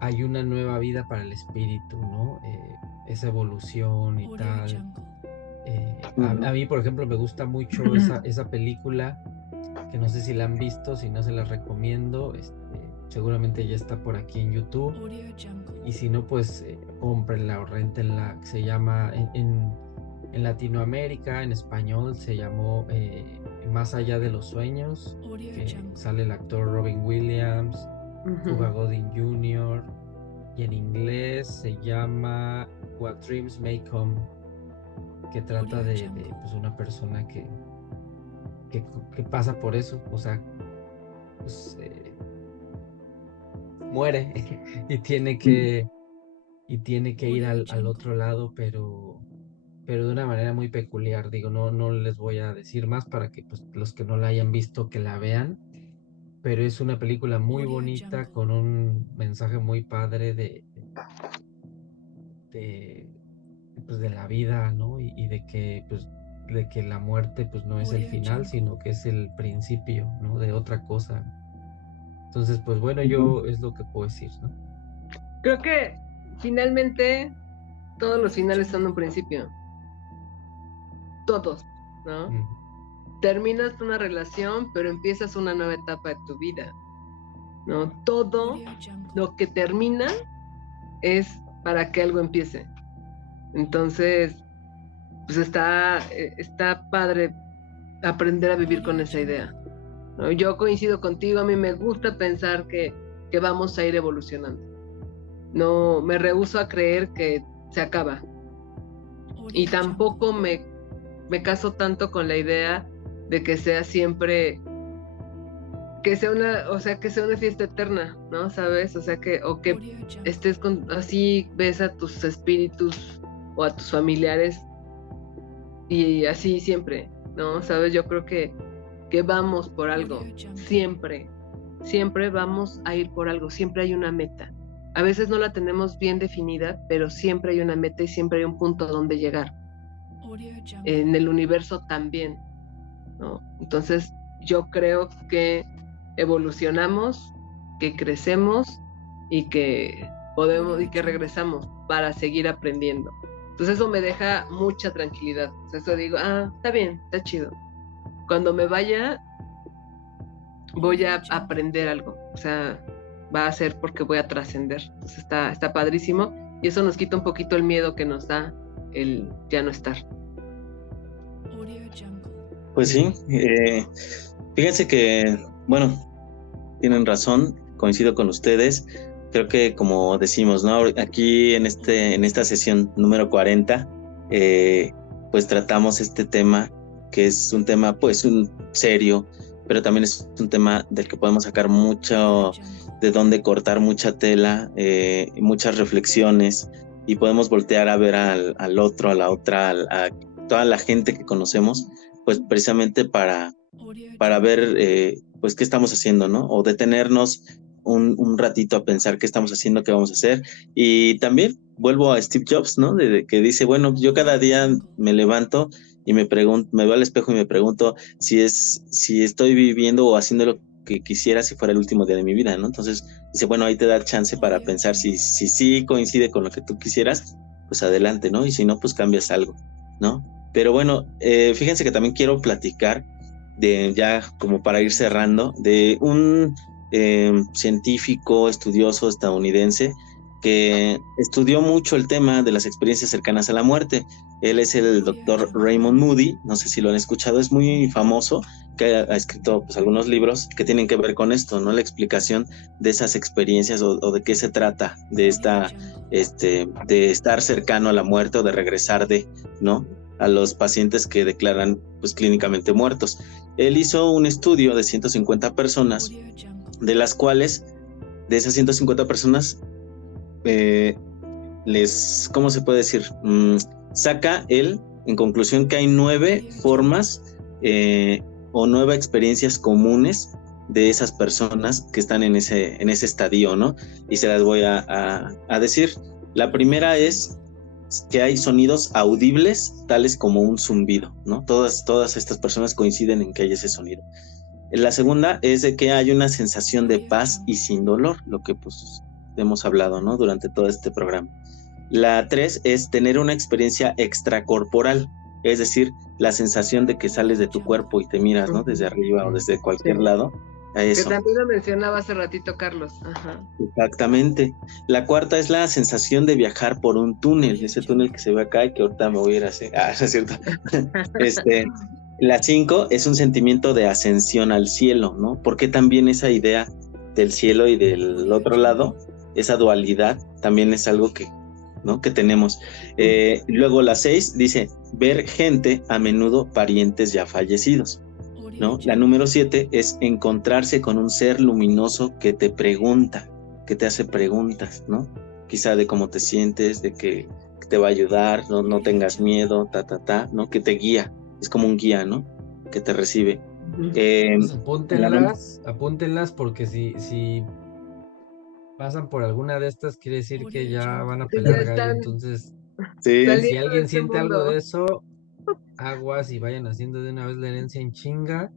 hay una nueva vida para el espíritu, ¿no? Esa evolución y tal. A mí, por ejemplo, me gusta mucho esa película, que no sé si la han visto, si no se la recomiendo, seguramente ya está por aquí en YouTube, y si no, pues cómprenla o rentenla, que se llama, en Latinoamérica, en español, se llamó Más allá de los sueños, que sale el actor Robin Williams, Cuba Gooding Jr., y en inglés se llama What Dreams May Come, que trata de pues, una persona que pasa por eso, o sea, pues, muere y tiene que ir al otro lado, pero de una manera muy peculiar. Digo, no les voy a decir más para que pues, los que no la hayan visto que la vean, pero es una película muy bonita con un mensaje muy padre de, pues, de la vida, ¿no? Y de que pues de que la muerte pues no es el final, sino que es el principio, ¿no? De otra cosa. Entonces, pues bueno, yo es lo que puedo decir, ¿no? Creo que finalmente todos los finales son un principio. Todos, ¿no? Terminas una relación, pero empiezas una nueva etapa de tu vida, ¿no? Todo lo que termina es para que algo empiece. Entonces, pues está padre aprender a vivir con esa idea, ¿no? Yo coincido contigo, a mí me gusta pensar que vamos a ir evolucionando. No me rehúso a creer que se acaba. Y tampoco me caso tanto con la idea de que sea siempre, que sea una fiesta eterna, ¿no? ¿Sabes? O sea, que estés así ves a tus espíritus o a tus familiares y así siempre, ¿no? ¿Sabes? Yo creo que vamos por algo, siempre vamos a ir por algo, siempre hay una meta. A veces no la tenemos bien definida, pero siempre hay una meta y siempre hay un punto a donde llegar. En el universo también, ¿no? Entonces yo creo que evolucionamos, que crecemos y que podemos y que regresamos para seguir aprendiendo. Entonces eso me deja mucha tranquilidad. O sea, eso digo, está bien, está chido. Cuando me vaya voy a aprender algo, o sea, va a ser porque voy a trascender. Entonces está padrísimo y eso nos quita un poquito el miedo que nos da el ya no estar. Pues sí, fíjense que, bueno, tienen razón, coincido con ustedes. Creo que como decimos, ¿no? Aquí en esta sesión número 40, pues tratamos este tema, que es un tema pues serio, pero también es un tema del que podemos sacar mucho, de donde cortar mucha tela, muchas reflexiones, y podemos voltear a ver al otro, a la otra, a toda la gente que conocemos, pues precisamente para ver pues qué estamos haciendo, ¿no? O detenernos un ratito a pensar qué estamos haciendo, qué vamos a hacer. Y también vuelvo a Steve Jobs, ¿no? De que dice, bueno, yo cada día me levanto y me veo al espejo y me pregunto si estoy viviendo o haciendo lo que quisiera si fuera el último día de mi vida, ¿no? Entonces dice, bueno, ahí te da chance para pensar si sí coincide con lo que tú quisieras, pues adelante, ¿no? Y si no, pues cambias algo, ¿no? Pero bueno, fíjense que también quiero platicar ya como para ir cerrando, de un científico estudioso estadounidense que estudió mucho el tema de las experiencias cercanas a la muerte. Él es el doctor Raymond Moody, no sé si lo han escuchado, es muy famoso, que ha escrito pues, algunos libros que tienen que ver con esto, ¿no? La explicación de esas experiencias o de qué se trata de de estar cercano a la muerte o de regresar ¿no? A los pacientes que declaran pues clínicamente muertos. Él hizo un estudio de 150 personas, de las cuales, de esas 150 personas, ¿cómo se puede decir? Saca él, en conclusión, que hay 9 formas o 9 experiencias comunes de esas personas que están en ese estadio, ¿no? Y se las voy a decir. La primera es que hay sonidos audibles, tales como un zumbido, ¿no? Todas estas personas coinciden en que hay ese sonido. La segunda es de que hay una sensación de paz y sin dolor, lo que pues hemos hablado, ¿no? Durante todo este programa. La 3 es tener una experiencia extracorporal, es decir, la sensación de que sales de tu cuerpo y te miras, ¿no? Desde arriba o desde cualquier lado. A eso. Que también lo mencionaba hace ratito Carlos. Ajá. Exactamente. La cuarta es la sensación de viajar por un túnel, ese túnel que se ve acá y que ahorita me voy a ir a hacer. Ah, no es cierto. La 5 es un sentimiento de ascensión al cielo, ¿no? Porque también esa idea del cielo y del otro lado, esa dualidad, también es algo que, ¿no? que tenemos. Luego la 6 dice, ver gente, a menudo parientes ya fallecidos, ¿no? La número 7 es encontrarse con un ser luminoso que te pregunta, que te hace preguntas, ¿no? Quizá de cómo te sientes, de que te va a ayudar, no tengas miedo, ¿no? Que te guía, es como un guía, ¿no? Que te recibe. Pues apúntenlas porque si pasan por alguna de estas, quiere decir que ya van a pelar gallo. Entonces, sí. Si alguien siente algo de eso, aguas y vayan haciendo de una vez la herencia en chinga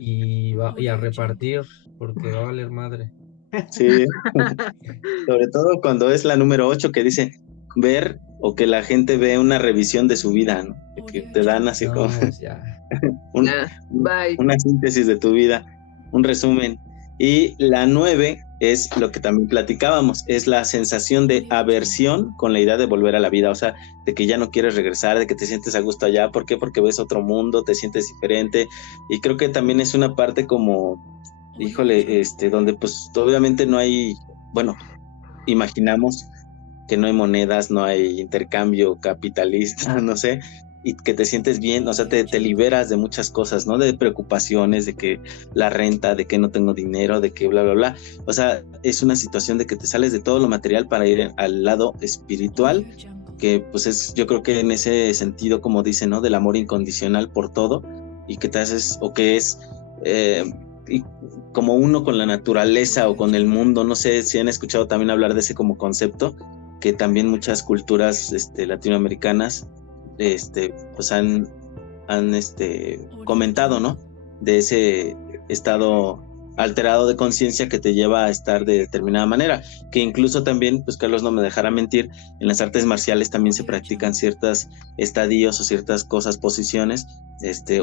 y a repartir, porque va a valer madre. Sí, sobre todo cuando es la número 8 que dice ver o que la gente ve una revisión de su vida, ¿no? Que te dan así como una síntesis de tu vida, un resumen. Y la 9 es lo que también platicábamos, es la sensación de aversión con la idea de volver a la vida, o sea, de que ya no quieres regresar, de que te sientes a gusto allá. ¿Por qué? Porque ves otro mundo, te sientes diferente, y creo que también es una parte como, híjole, donde pues obviamente no hay, bueno, imaginamos que no hay monedas, no hay intercambio capitalista, no sé, y que te sientes bien, o sea, te liberas de muchas cosas, ¿no? De preocupaciones, de que la renta, de que no tengo dinero, de que bla, bla, bla. O sea, es una situación de que te sales de todo lo material para ir al lado espiritual, que pues es, yo creo que en ese sentido, como dice, ¿no? Del amor incondicional por todo, y que te haces, o que es como uno con la naturaleza o con el mundo. No sé si han escuchado también hablar de ese como concepto, que también muchas culturas latinoamericanas pues han comentado, ¿no? De ese estado alterado de conciencia que te lleva a estar de determinada manera, que incluso también, pues Carlos no me dejará mentir, en las artes marciales también se practican ciertos estadios o ciertas cosas, posiciones,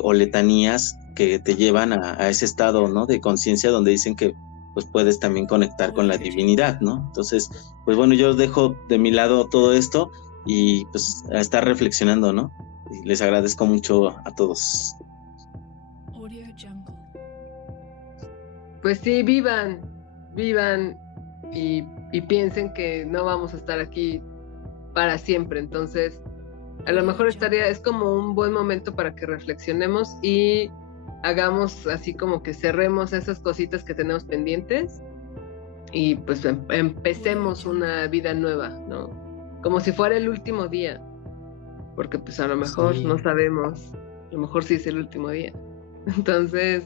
o letanías que te llevan a ese estado, ¿no? De conciencia, donde dicen que pues puedes también conectar con la divinidad, ¿no? Entonces, pues bueno, yo dejo de mi lado todo esto y pues a estar reflexionando, ¿no? Y les agradezco mucho a todos. Pues sí, vivan y piensen que no vamos a estar aquí para siempre. Entonces, a lo mejor es como un buen momento para que reflexionemos y hagamos así como que cerremos esas cositas que tenemos pendientes y pues empecemos una vida nueva, ¿no? Como si fuera el último día, porque pues a lo mejor no sabemos, a lo mejor sí es el último día. Entonces,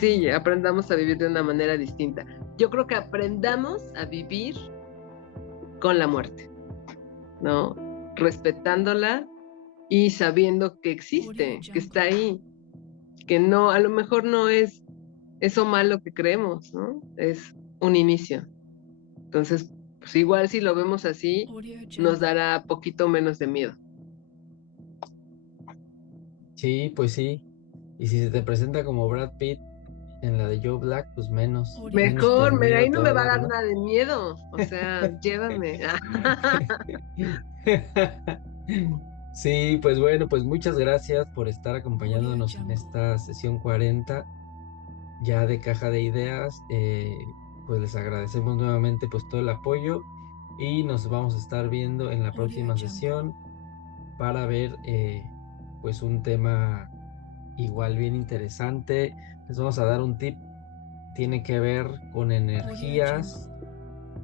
sí, aprendamos a vivir de una manera distinta. Yo creo que aprendamos a vivir con la muerte, ¿no? Respetándola y sabiendo que existe, que está ahí, que no, a lo mejor no es eso malo que creemos, ¿no? Es un inicio. Entonces, pues igual si lo vemos así, nos dará poquito menos de miedo. Sí, pues sí. Y si se te presenta como Brad Pitt en la de Joe Black, pues menos. Mejor, ahí no me va a dar nada de miedo. O sea, llévame. Sí, pues bueno, pues muchas gracias por estar acompañándonos en esta sesión 40 ya de Caja de Ideas. Pues les agradecemos nuevamente pues todo el apoyo y nos vamos a estar viendo en la próxima sesión para ver pues un tema igual bien interesante. Les vamos a dar un tip, tiene que ver con energías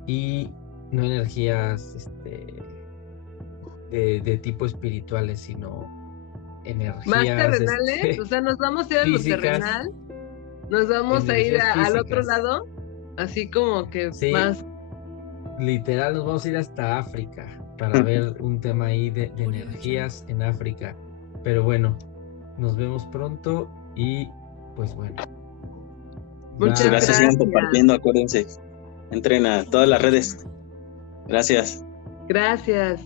y no energías de tipo espirituales, sino energías más terrenales, o sea, nos vamos a ir a lo terrenal. Nos vamos a ir energías al otro físicas. lado, así como que Sí, más. literal nos vamos a ir hasta África para ver un tema ahí de energías en África. Pero bueno, nos vemos pronto y pues bueno. Muchas Muchas Bye. gracias, sigan gracias. compartiendo, acuérdense. Entren a todas las redes. Gracias. Gracias.